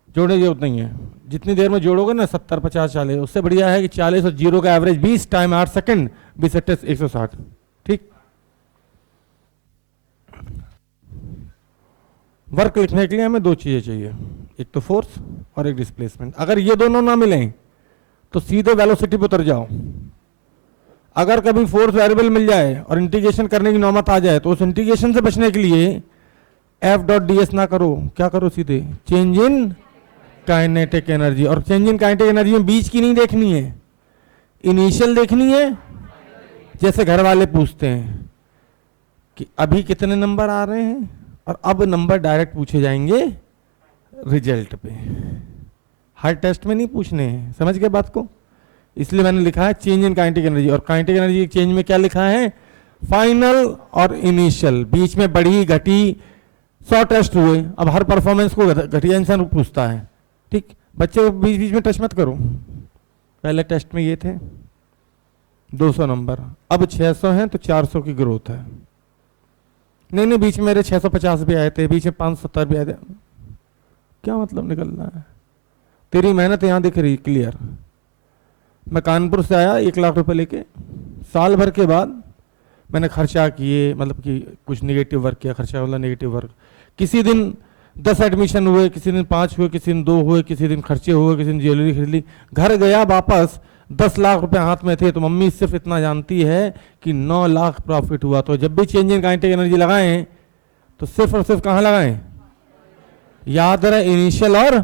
जोड़ने की जरूरत नहीं है, जितनी देर में जोड़ोगे ना 70 50 40, उससे बढ़िया है कि 40 और 0 का एवरेज 20, टाइम 8 सेकंड, 20 160, ठीक। वर्क लिखने के लिए हमें दो चीजें चाहिए, एक तो फोर्स और एक डिस्प्लेसमेंट। अगर ये दोनों ना मिलें तो सीधे वेलोसिटी पे उतर जाओ। अगर कभी फोर्स वेरिएबल मिल जाए और इंटीग्रेशन करने की नौबत आ जाए तो उस इंटीग्रेशन से बचने के लिए एफ डॉट डी एस ना करो, क्या करो, सीधे चेंज इन काइनेटिक एनर्जी। और चेंज इन काइनेटिक एनर्जी में बीच की नहीं देखनी है, इनिशियल देखनी है। जैसे घर वाले पूछते हैं कि अभी कितने नंबर आ रहे हैं, और अब नंबर डायरेक्ट पूछे जाएंगे रिजल्ट पे, हर टेस्ट में नहीं पूछने हैं। समझ गए बात को? इसलिए मैंने लिखा है चेंज इन काइनेटिक एनर्जी। और काइनेटिक एनर्जी चेंज में क्या लिखा है, फाइनल और इनिशियल, बीच में बढ़ी घटी 100 टेस्ट हुए। अब हर परफॉर्मेंस को घटिया इंसान पूछता है, ठीक। बच्चे को बीच बीच में टच मत करो। पहले टेस्ट में ये थे 200 नंबर, अब 600 हैं तो 400 की ग्रोथ है। नहीं नहीं, बीच में मेरे 650 भी आए थे, बीच में 570 भी आए थे। क्या मतलब निकल रहा है, तेरी मेहनत यहां दिख रही क्लियर। मैं कानपुर से आया 1 लाख रुपए लेके, साल भर के बाद मैंने खर्चा किए, मतलब कि कुछ नेगेटिव वर्क किया, खर्चा वाला नेगेटिव वर्क। किसी दिन 10 एडमिशन हुए, किसी दिन 5 हुए, किसी दिन 2 हुए, किसी दिन खर्चे हुए, किसी दिन ज्वेलरी खरीद ली। घर गया वापस 10 लाख रुपए हाथ में थे, तो मम्मी सिर्फ इतना जानती है कि 9 लाख प्रॉफिट हुआ। तो जब भी चेंज इन काइनेटिक एनर्जी लगाएं तो सिर्फ और सिर्फ कहाँ लगाएं, याद रहे इनिशियल और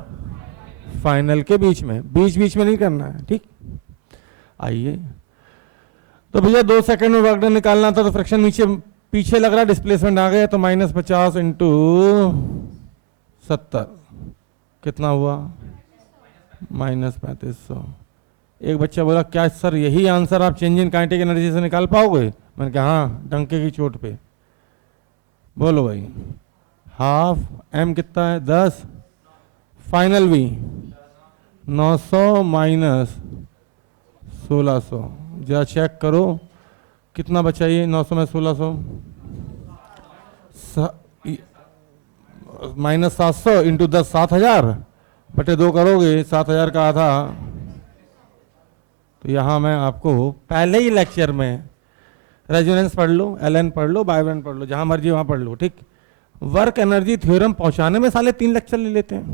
फाइनल के बीच में, बीच बीच में नहीं करना है, ठीक। आइए, तो भैया 2 सेकंड में वर्क डन निकालना था, तो फ्रिक्शन नीचे पीछे लग रहा, डिस्प्लेसमेंट आ गया, तो -50 इंटू 70 कितना हुआ, -3500। एक बच्चा बोला क्या सर यही आंसर आप चेंज इन काइनेटिक एनर्जी से निकाल पाओगे? मैंने कहा हाँ, डंके की चोट पे। बोलो भाई, हाफ एम कितना है 10, फाइनल भी 900 माइनस 1600, जरा चेक करो कितना बचा ये, 900 में 1600 माइनस 700 इंटू 10 7000 बटे 2 करोगे 7000 का आधा। तो यहाँ मैं आपको पहले ही लेक्चर में रेजोनेंस पढ़ लो, एलन पढ़ लो, बायबरन पढ़ लो, जहाँ मर्जी वहाँ पढ़ लो, ठीक। वर्क एनर्जी थ्योरम पहुँचाने में साले 3 लेक्चर ले लेते हैं।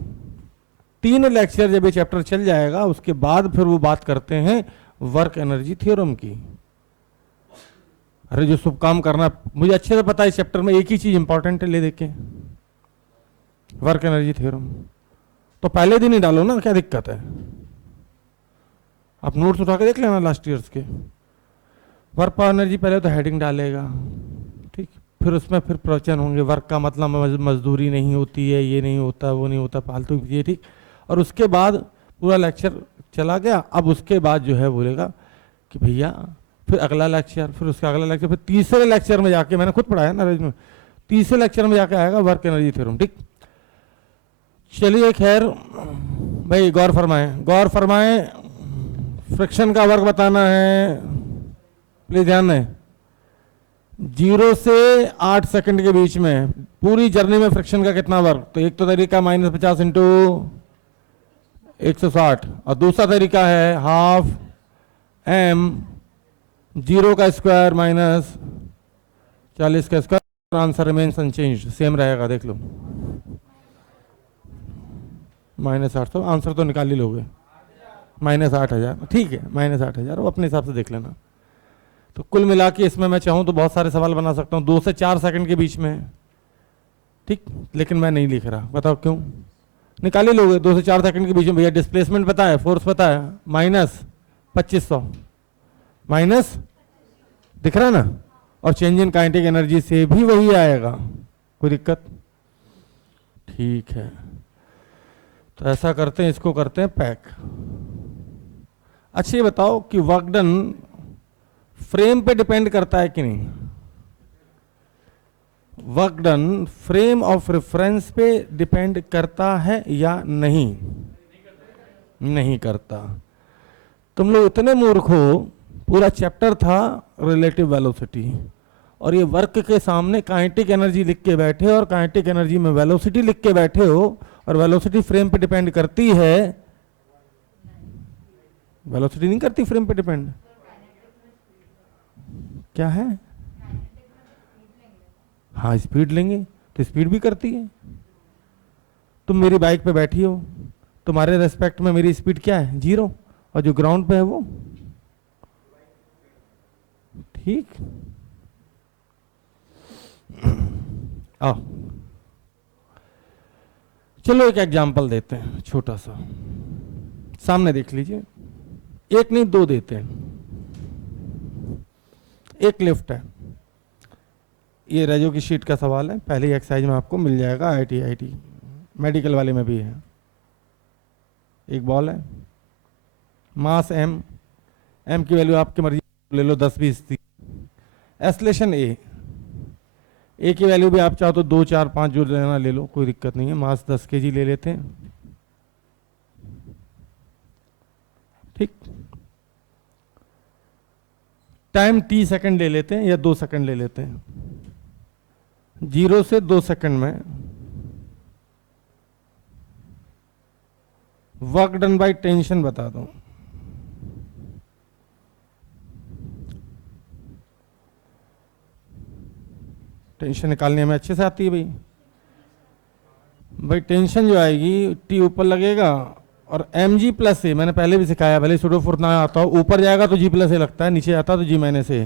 3 लेक्चर जब ये चैप्टर चल जाएगा उसके बाद फिर वो बात करते हैं वर्क एनर्जी थ्योरम की। अरे जो शुभ काम करना, मुझे अच्छे से पता है इस चैप्टर में एक ही चीज इंपॉर्टेंट है, ले देखे वर्क एनर्जी थ्योरम। तो पहले दिन ही डालो ना, क्या दिक्कत है? आप नोट्स उठा के देख लेना लास्ट ईयर्स के। वर्क पावर एनर्जी पहले तो हेडिंग डालेगा, ठीक, फिर उसमें फिर प्रवचन होंगे, वर्क का मतलब मजदूरी नहीं होती है, ये नहीं होता, वो नहीं होता, फालतू ये, ठीक। और उसके बाद पूरा लेक्चर चला गया। अब उसके बाद जो है बोलेगा कि भैया फिर अगला लेक्चर, फिर उसका अगला लेक्चर, फिर तीसरे लेक्चर में जाके, मैंने खुद पढ़ाया ना रेज में, तीसरे लेक्चर में जाके आएगा वर्क एनर्जी थ्योरम, ठीक। चलिए खैर भाई, गौर फरमाएं, फ्रिक्शन का वर्क बताना है, प्लीज ध्यान दें। 0 से 8 सेकंड के बीच में पूरी जर्नी में फ्रिक्शन का कितना वर्क, तो एक तो तरीका -50 इंटू 160, और दूसरा तरीका है हाफ m 0 का स्क्वायर माइनस 40 का square, answer remains unchanged, same रहेगा, देख लो -800, आंसर तो निकाल ही लोगे, -8000, ठीक है -8000, वो अपने हिसाब से देख लेना। तो कुल मिला के इसमें मैं चाहूँ तो बहुत सारे सवाल बना सकता हूँ 2 से 4 सेकंड के बीच में, ठीक, लेकिन मैं नहीं लिख रहा, बताओ क्यों, निकाल ही लोगे 2 से 4 सेकंड के बीच में। भैया डिस्प्लेसमेंट पता है, फोर्स पता है, -2500 माइनस, दिख रहा ना, और चेंज इन काइनेटिक एनर्जी से भी वही आएगा, कोई दिक्कत, ठीक है। तो ऐसा करते हैं, इसको करते हैं पैक। अच्छा ये बताओ कि वर्क डन फ्रेम पे डिपेंड करता है कि नहीं, work done frame of reference पे डिपेंड करता है या नहीं, नहीं करता। तुम लोग इतने मूर्ख हो, पूरा चैप्टर था रिलेटिव वेलोसिटी, और ये वर्क के सामने काइनेटिक एनर्जी लिख के बैठे और काइनेटिक एनर्जी में वेलोसिटी लिख के बैठे हो, और वेलोसिटी फ्रेम पे डिपेंड करती है, वेलोसिटी नहीं करती फ्रेम पे डिपेंड, क्या है, हाँ स्पीड लेंगे तो स्पीड भी करती है। तुम मेरी बाइक पे बैठी हो, तुम्हारे रेस्पेक्ट में मेरी स्पीड क्या है, 0, और जो ग्राउंड पे है वो, ठीक, आओ चलो एक एग्जांपल देते हैं छोटा सा, सामने देख लीजिए, एक नहीं 2 देते हैं। एक लिफ्ट है, ये रेजो की शीट का सवाल है, पहली एक्सरसाइज में आपको मिल जाएगा, IIT मेडिकल वाले में भी है। एक बॉल है, मास m की वैल्यू आपकी मर्जी ले लो, 10 20 30, एस्लेशन ए की वैल्यू भी आप चाहो तो 2 4 5 जो लेना ले लो, कोई दिक्कत नहीं है, मास 10 kg ले लेते हैं, ठीक, टाइम t सेकंड ले लेते हैं या 2 सेकंड ले लेते हैं, 0 से 2 सेकंड में वर्क डन बाय टेंशन बता दो। टेंशन निकालने में अच्छे से आती है भाई टेंशन जो आएगी, टी ऊपर लगेगा और mg प्लस ए, मैंने पहले भी सिखाया, भले सुडो फुर्त ना आता हो, ऊपर जाएगा तो g प्लस ए लगता है, नीचे आता तो g माइनस ए,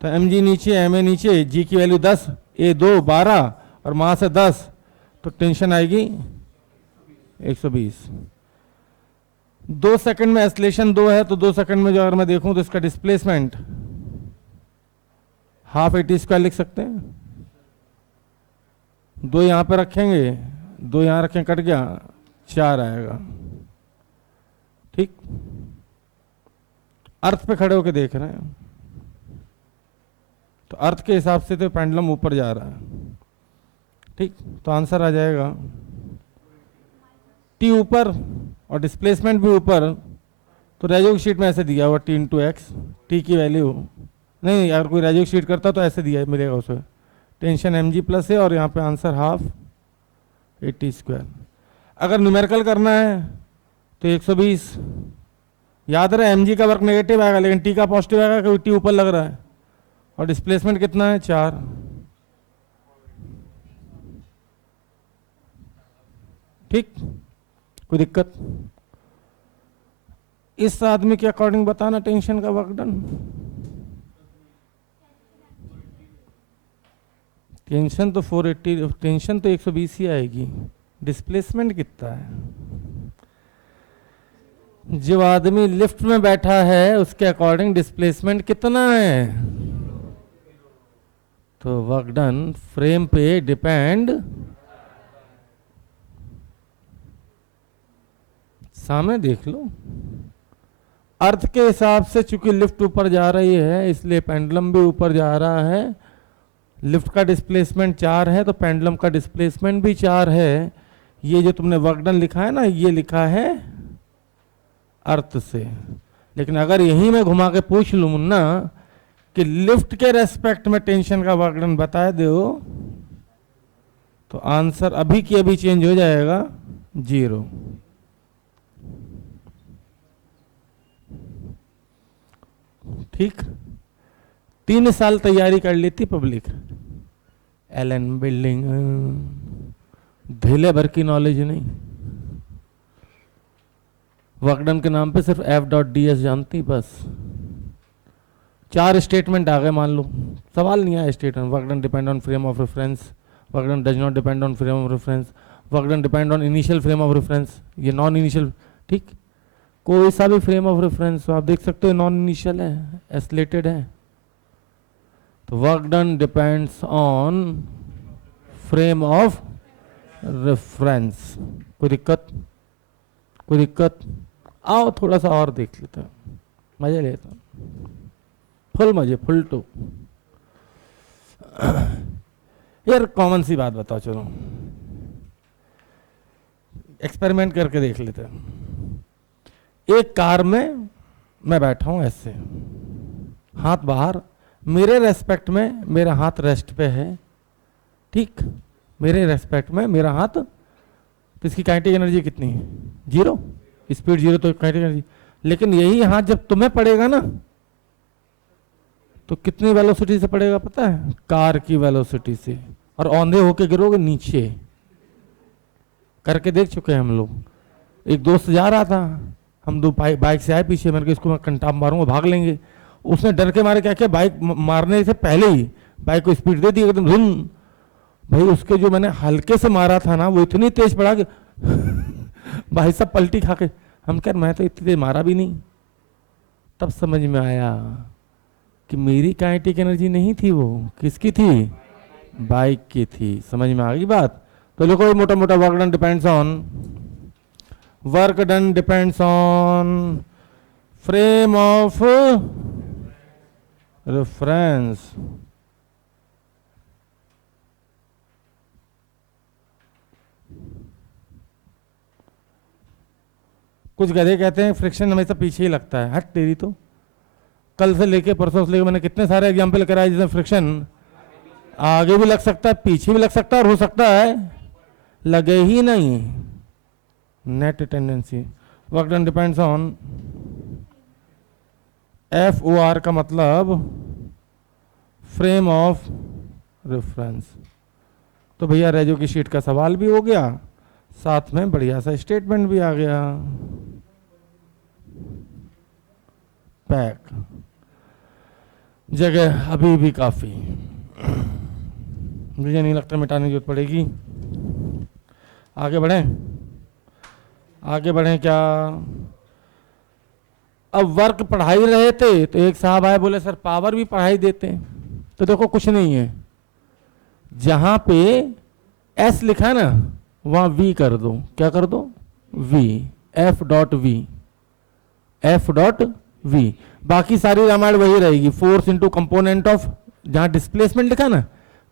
तो mg नीचे ma नीचे, g की वैल्यू 10, a 2 12 और मास है 10, तो टेंशन आएगी 120। 2 सेकंड में एस्लेशन 2 है, तो 2 सेकंड में जो अगर मैं देखूं तो इसका डिस्प्लेसमेंट हाफ AT² लिख सकते हैं, 2 यहां पे रखेंगे, 2 यहां रखें, कट गया, 4 आएगा, ठीक। अर्थ पे खड़े होके देख रहे हैं, तो अर्थ के हिसाब से तो पेंडुलम ऊपर जा रहा है, ठीक, तो आंसर आ जाएगा टी ऊपर और डिस्प्लेसमेंट भी ऊपर, तो रेजो की शीट में ऐसे दिया हुआ t × x, टी की वैल्यू नहीं, अगर कोई रेजो की शीट करता तो ऐसे दिया मिलेगा उसमें, टेंशन mg प्लस है, और यहाँ पे आंसर हाफ AT²। अगर न्यूमेरिकल करना है तो 120, याद रहे mg का वर्क नेगेटिव आएगा लेकिन t का पॉजिटिव आएगा क्योंकि t ऊपर लग रहा है, और डिस्प्लेसमेंट कितना है 4, ठीक, कोई दिक्कत। इस आदमी के अकॉर्डिंग बताना टेंशन का वर्क डन, टेंशन तो 480, टेंशन तो 120 ही आएगी, डिस्प्लेसमेंट कितना है, जो आदमी लिफ्ट में बैठा है उसके अकॉर्डिंग डिस्प्लेसमेंट कितना है, तो वर्क डन फ्रेम पे डिपेंड, सामने देख लो, अर्थ के हिसाब से चूंकि लिफ्ट ऊपर जा रही है इसलिए पेंडुलम भी ऊपर जा रहा है, लिफ्ट का डिस्प्लेसमेंट 4 है तो पेंडुलम का डिस्प्लेसमेंट भी 4 है। ये जो तुमने वर्क डन लिखा है ना, ये लिखा है अर्थ से, लेकिन अगर यही मैं घुमा के पूछ लूँ मुन्ना कि लिफ्ट के रेस्पेक्ट में टेंशन का वर्क डन बता दो, तो आंसर अभी की अभी चेंज हो जाएगा 0। ठीक, 3 साल तैयारी कर लेती पब्लिक, एलन बिल्डिंग, धेले भर की नॉलेज नहीं, वर्कडन के नाम पे सिर्फ f.ds जानती बस। 4 स्टेटमेंट आ गए मान लो, सवाल नहीं आया statement, work done depend on frame of reference, work done does not depend on frame of reference, work done depend on initial frame of reference, ये नॉन इनिशियल, ठीक, कोई सा भी फ्रेम ऑफ रेफरेंस आप देख सकते हो नॉन इनिशियल है, एस्लेटेड है, तो work done depends on frame of reference. कोई दिक्कत, कोई दिक्कत? आओ थोड़ा सा और देख लेते हैं, मजे लेते हैं, फुल मजे, फुल टू। यार कॉमन सी बात बताओ, चलो एक्सपेरिमेंट करके देख लेते हैं। एक कार में मैं बैठा हूं ऐसे, हाथ बाहर, मेरे रेस्पेक्ट में मेरा हाथ रेस्ट पे है, ठीक, मेरे रेस्पेक्ट में मेरा हाथ, तो इसकी काइनेटिक एनर्जी कितनी है? 0, स्पीड 0, तो काइनेटिक एनर्जी। लेकिन यही हाथ जब तुम्हें पड़ेगा ना, तो कितनी वेलोसिटी से पड़ेगा पता है? कार की वेलोसिटी से, और औंधे होके गिरोगे नीचे। करके देख चुके हैं हम लोग। एक दोस्त जा रहा था, हम दो बाइक से आए पीछे, मैंने कहा इसको मैं कंटाप मारूंगा, भाग लेंगे। उसने डर के मारे क्या किया, बाइक मारने से पहले ही बाइक को स्पीड दे दी एकदम धुन। भाई उसके जो मैंने हल्के से मारा था ना, वो इतनी तेज पड़ा कि भाई सब पलटी खा के, हम कह मैं तो इतनी तेज मारा भी नहीं। तब समझ में आया कि मेरी काइनेटिक एनर्जी नहीं थी, वो किसकी थी? बाइक की थी। समझ में आ गई बात? तो देखो मोटा मोटा work done depends on frame of reference. कुछ गधे कहते हैं फ्रिक्शन हमेशा पीछे ही लगता है। हट तेरी तो, कल से लेके परसों से लेके मैंने कितने सारे एग्जाम्पल कराए जिसमें फ्रिक्शन आगे भी लग सकता है, पीछे भी लग सकता है, और हो सकता है लगे ही नहीं। Net tendency. Work done depends on FOR का मतलब फ्रेम ऑफ रेफरेंस। तो भैया रेजो की शीट का सवाल भी हो गया, साथ में बढ़िया सा स्टेटमेंट भी आ गया। पैक जगह अभी भी काफी, मुझे नहीं लगता मिटाने की जरूरत पड़ेगी। आगे बढ़ें, आगे बढ़ें क्या? अब वर्क पढ़ाई रहे थे तो एक साहब आए बोले सर पावर भी पढ़ाई देते हैं। तो देखो कुछ नहीं है, जहां पे S लिखा है ना वहां V कर दो। क्या कर दो? V, F.V। बाकी सारी रामायण वही रहेगी। फोर्स इंटू कंपोनेंट ऑफ, जहां डिस्प्लेसमेंट लिखा ना,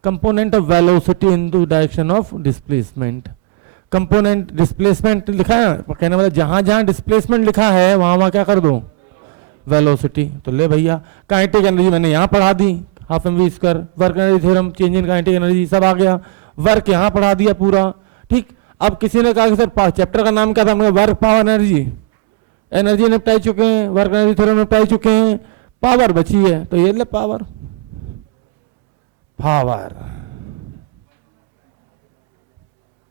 component of velocity into direction of displacement. Component displacement लिखा है, कहने मतलब जहां जहां डिस्प्लेसमेंट लिखा है वहां वहां क्या कर दो? वेलोसिटी। तो ले भैया काइनेटिक एनर्जी मैंने यहां पढ़ा दी, half m v square, work energy theorem, change in kinetic energy सब आ गया। वर्क यहां पढ़ा दिया पूरा, ठीक। अब किसी ने कहा कि सर चैप्टर का नाम क्या था? वर्क पावर एनर्जी, एनर्जी निपटाई चुके हैं, वर्क एनर्जी थ्योरम निपटाई चुके हैं, पावर बची है। तो ये ले पावर, पावर।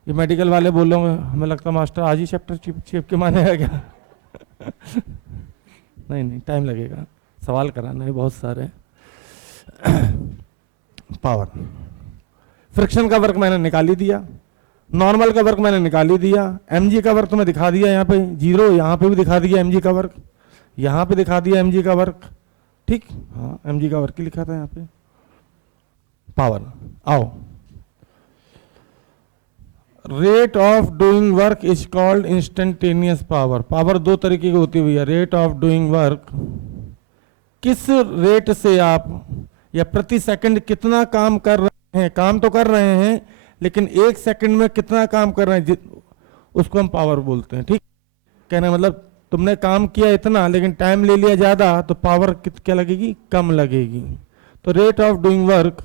ये मेडिकल वाले बोलोगे हमें लगता मास्टर आज ही चैप्टर चिप के मानेगा क्या? नहीं, टाइम लगेगा, सवाल कराना है बहुत सारे। पावर, फ्रिक्शन का वर्क मैंने निकाल ही दिया, नॉर्मल का वर्क मैंने निकाल ही दिया, mg का वर्क तो मैं दिखा दिया, यहाँ पे 0, यहाँ पे भी दिखा दिया mg का वर्क, यहाँ पे दिखा दिया mg का वर्क, ठीक। हाँ mg का वर्क ही लिखा था यहाँ पे। पावर, आओ, rate of doing work is called instantaneous power. Power दो तरीके की होती है भैया। रेट ऑफ डूइंग वर्क, किस रेट से आप या प्रति सेकंड कितना काम कर रहे हैं, काम तो कर रहे हैं लेकिन 1 सेकंड में कितना काम कर रहे हैं, उसको हम पावर बोलते हैं, ठीक। कहना मतलब तुमने काम किया इतना लेकिन टाइम ले लिया ज्यादा, तो पावर क्या लगेगी? कम लगेगी। तो rate of doing work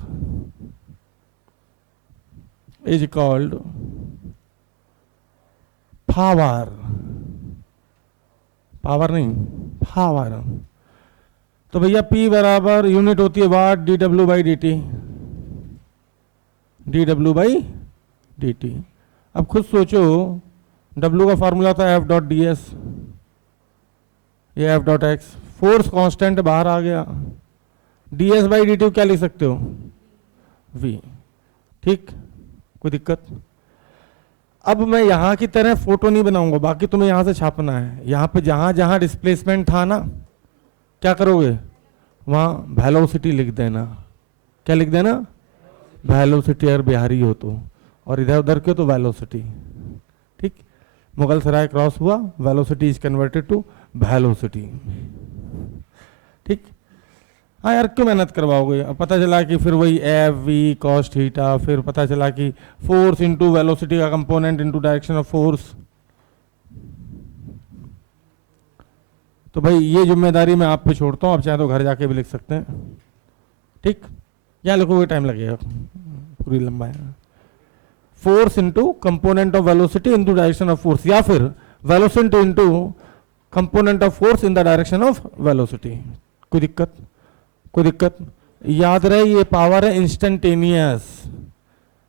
is called power, power नहीं, पावर। तो भैया P बराबर यूनिट होती है वाट, डी डब्ल्यू बाई डी टी, डी डब्ल्यू बाई डी टी। अब खुद सोचो, W का फॉर्मूला था F डॉट डी एस, ये F dot x, force constant बाहर आ गया, d s by d t क्या लिख सकते हो, V। ठीक, कोई दिक्कत? अब मैं यहाँ की तरह फोटो नहीं बनाऊंगा, बाकी तुम्हें यहाँ से छापना है। यहाँ पे जहाँ जहाँ डिस्प्लेसमेंट था ना, क्या करोगे, वहाँ वेलोसिटी लिख देना। क्या लिख देना, वेलोसिटी। अगर बिहारी हो तो, और इधर उधर के हो तो वेलोसिटी। ठीक, मुगल सराय क्रॉस हुआ, velocity is converted to velocity. ठीक, हाँ यार क्यों मेहनत करवाओगे? अब पता चला कि फिर वही एफ वी कॉस थीटा, फिर पता चला कि फोर्स इंटू वेलोसिटी का component into direction of force. तो भाई ये जिम्मेदारी मैं आप पे छोड़ता हूँ, आप चाहे तो घर जाके भी लिख सकते हैं। ठीक, यहाँ लिखोगे टाइम लगेगा, पूरी लंबाई। Force into component of velocity into direction of force, या फिर velocity into component of force in the direction of velocity. कोई दिक्कत? कोई दिक्कत? याद रहे ये पावर है इंस्टेंटेनियस।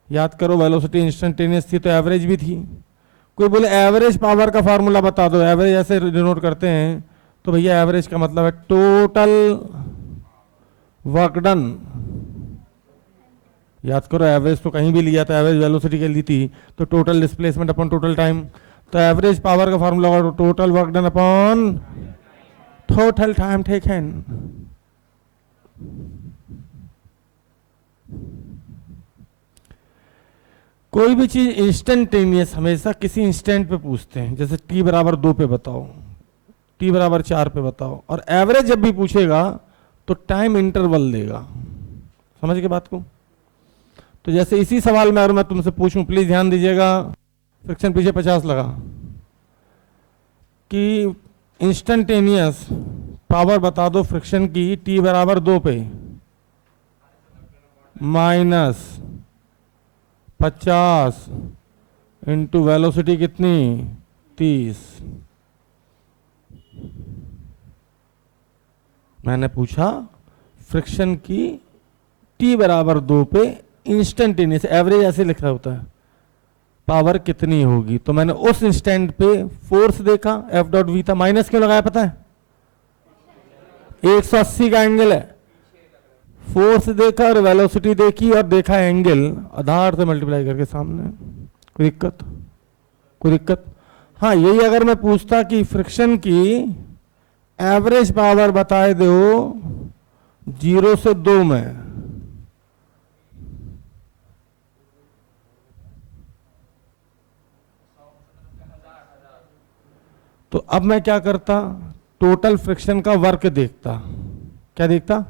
याद करो, वेलोसिटी इंस्टेंटेनियस थी तो एवरेज भी थी। कोई बोले एवरेज पावर का फार्मूला बता दो, एवरेज ऐसे डिनोट करते हैं, तो भैया एवरेज का मतलब है टोटल वर्क डन। याद करो, एवरेज तो कहीं भी लिया था, एवरेज वेलोसिटी के लिए थी, तो total displacement upon total time. तो एवरेज पावर का फार्मूला होगा total work done upon total time taken. कोई भी चीज इंस्टेंटेनियस हमेशा किसी इंस्टेंट पे पूछते हैं, जैसे t बराबर 2 पे बताओ, t बराबर 4 पे बताओ, और एवरेज जब भी पूछेगा तो टाइम इंटरवल देगा। समझ के बात को? तो जैसे इसी सवाल में अगर मैं तुमसे पूछूं, प्लीज ध्यान दीजिएगा, फ्रिक्शन पीछे 50 लगा, कि इंस्टेंटेनियस पावर बता दो फ्रिक्शन की t बराबर 2 पे, माइनस 50 इंटू वेलोसिटी कितनी 30। मैंने पूछा फ्रिक्शन की t बराबर 2 पे इंस्टेंटेनियस, एवरेज ऐसे लिखा होता है, पावर कितनी होगी। तो मैंने उस इंस्टेंट पे फोर्स देखा, F डॉट V था, माइनस क्यों लगाया पता है? 180 का एंगल है, फोर्स देखा और वेलोसिटी देखी और देखा एंगल, आधार से मल्टीप्लाई करके सामने। कोई दिक्कत? कोई दिक्कत? हाँ, यही अगर मैं पूछता कि फ्रिक्शन की एवरेज पावर बताए दो 0 से 2 में, तो अब मैं क्या करता, टोटल फ्रिक्शन का वर्क देखता। क्या देखता?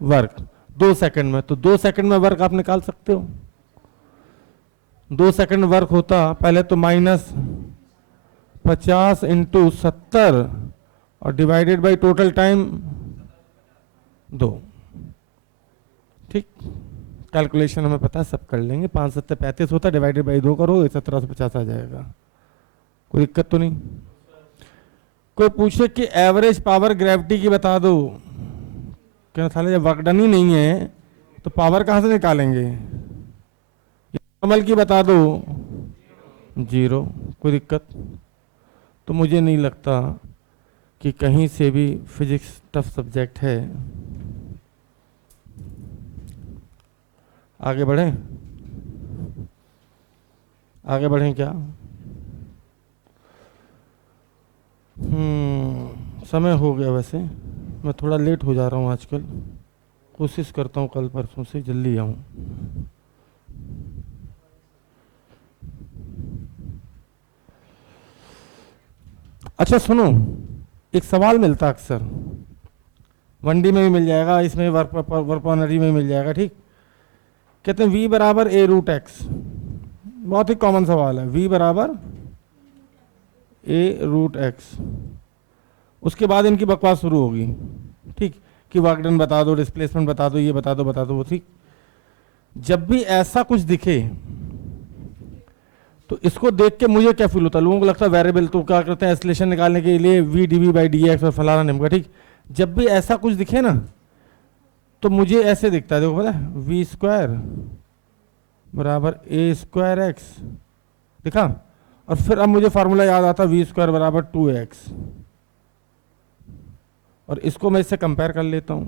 वर्क 2 सेकंड में। तो 2 सेकंड में वर्क आप निकाल सकते हो। 2 सेकंड वर्क होता पहले तो माइनस 50 इंटू 70 और डिवाइडेड बाय टोटल टाइम 2। ठीक, कैलकुलेशन हमें पता है, सब कर लेंगे। 5 7 35 होता, डिवाइडेड बाई 2 करो, 1750 आ जाएगा। कोई दिक्कत तो नहीं? कोई पूछे कि एवरेज पावर ग्रेविटी की बता दो, क्या साले जब वर्क डन ही नहीं है तो पावर कहाँ से निकालेंगे? नॉर्मल की बता दो 0। कोई दिक्कत? तो मुझे नहीं लगता कि कहीं से भी फिजिक्स टफ सब्जेक्ट है। आगे बढ़ें? आगे बढ़ें क्या? समय हो गया, वैसे मैं थोड़ा लेट हो जा रहा हूँ आजकल, कोशिश करता हूँ कल परसों से जल्दी आऊँ। अच्छा सुनो, एक सवाल मिलता अक्सर, 1D में भी मिल जाएगा, इसमें वर्पॉनरी में भी मिल जाएगा। ठीक, कहते हैं v बराबर a रूट एक्स, बहुत ही कॉमन सवाल है, v बराबर a रूट एक्स। उसके बाद इनकी बकवास शुरू होगी, ठीक, कि वर्क डन बता दो, डिस्प्लेसमेंट बता दो, ये बता दो बता दो वो। ठीक, जब भी ऐसा कुछ दिखे तो इसको देख के मुझे क्या फील होता है, लोगों को लगता है वेरिएबल, तो क्या करते हैं एस्लेशन निकालने के लिए v dv by D x और फलाना निम्न का। ठीक, जब भी ऐसा कुछ दिखे ना तो मुझे ऐसे दिखता है, देखो पता है, वी स्क्वायर बराबर ए स्क्वायर एक्स, दिखा। और फिर अब मुझे फार्मूला याद आता वी स्क्वायर बराबर 2x, और इसको मैं इससे कंपेयर कर लेता हूं,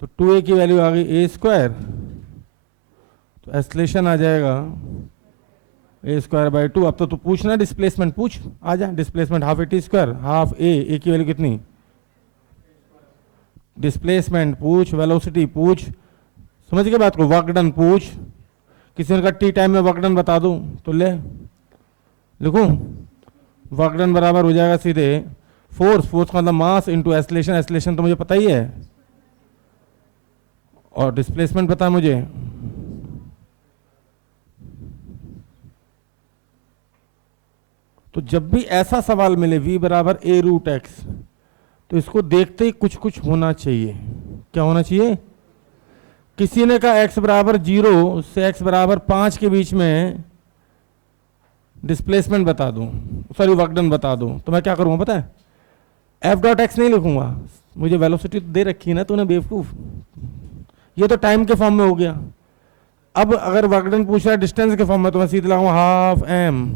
तो 2a की वैल्यू आ गई ए स्क्वायर, तो एक्सलेशन आ जाएगा ए स्क्वायर बाई 2। अब तो तू पूछना डिस्प्लेसमेंट, पूछ आ जा, displacement half a t square half a की वैल्यू कितनी, डिस्प्लेसमेंट पूछ, वेलोसिटी पूछ, समझ के बात को, वर्क डन पूछ, किसी ने कहा टी टाइम में वर्क डन बता दूं तो ले लिखूं, वर्क डन बराबर हो जाएगा सीधे फोर्स का मतलब मास इंटू एक्सलेशन तो मुझे पता ही है, और डिस्प्लेसमेंट पता है मुझे। तो जब भी ऐसा सवाल मिले v बराबर a रूट एक्स, तो इसको देखते ही कुछ कुछ होना चाहिए। क्या होना चाहिए? किसी ने कहा x बराबर 0 से x बराबर 5 के बीच में डिस्प्लेसमेंट बता दूं, सॉरी वर्क डन बता दूं, तो मैं क्या करूंगा पता है, एफ डॉट एक्स नहीं लिखूंगा, मुझे वेलोसिटी तो दे रखी है ना तूने बेवकूफ, ये तो टाइम के फॉर्म में हो गया। अब अगर वर्क डन पूछ रहा है डिस्टेंस के फॉर्म में, तो मैं सीधे लगाऊंगा हाफ एम,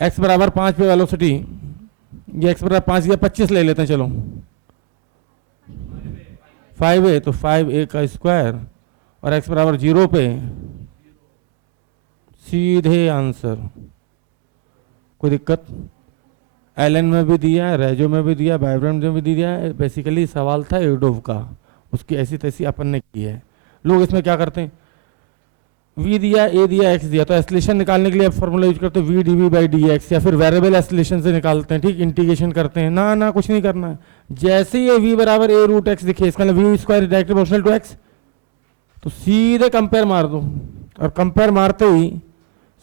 एक्स बराबर 5 पे वेलोसिटी, ये एक्स बराबर 5 या 25 ले लेते हैं, चलो 5a, तो 5a का स्क्वायर, और एक्स बराबर 0 पे, सीधे आंसर। कोई दिक्कत? एलन में भी दिया है, रेजो में भी दिया, वाइब्रेंट में भी दिया है। बेसिकली सवाल था एडोव का, उसकी ऐसी तैसी अपन ने की है। लोग इसमें क्या करते हैं, v दिया, a दिया, x दिया, तो एक्सलेशन निकालने के लिए फॉर्मूला यूज करते हैं v dv बाई dx, या फिर वेरिएबल एक्सलेशन से निकालते हैं, ठीक, इंटीग्रेशन करते हैं। ना कुछ नहीं करना है, जैसे ये v बराबर a रूट एक्स दिखे, इसका मतलब v square directly proportional to x, तो सीधे कंपेयर मार दो, और कंपेयर मारते ही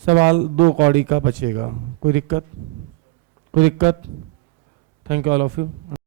सवाल 2 कौड़ी का बचेगा। कोई दिक्कत? Thank you all of you.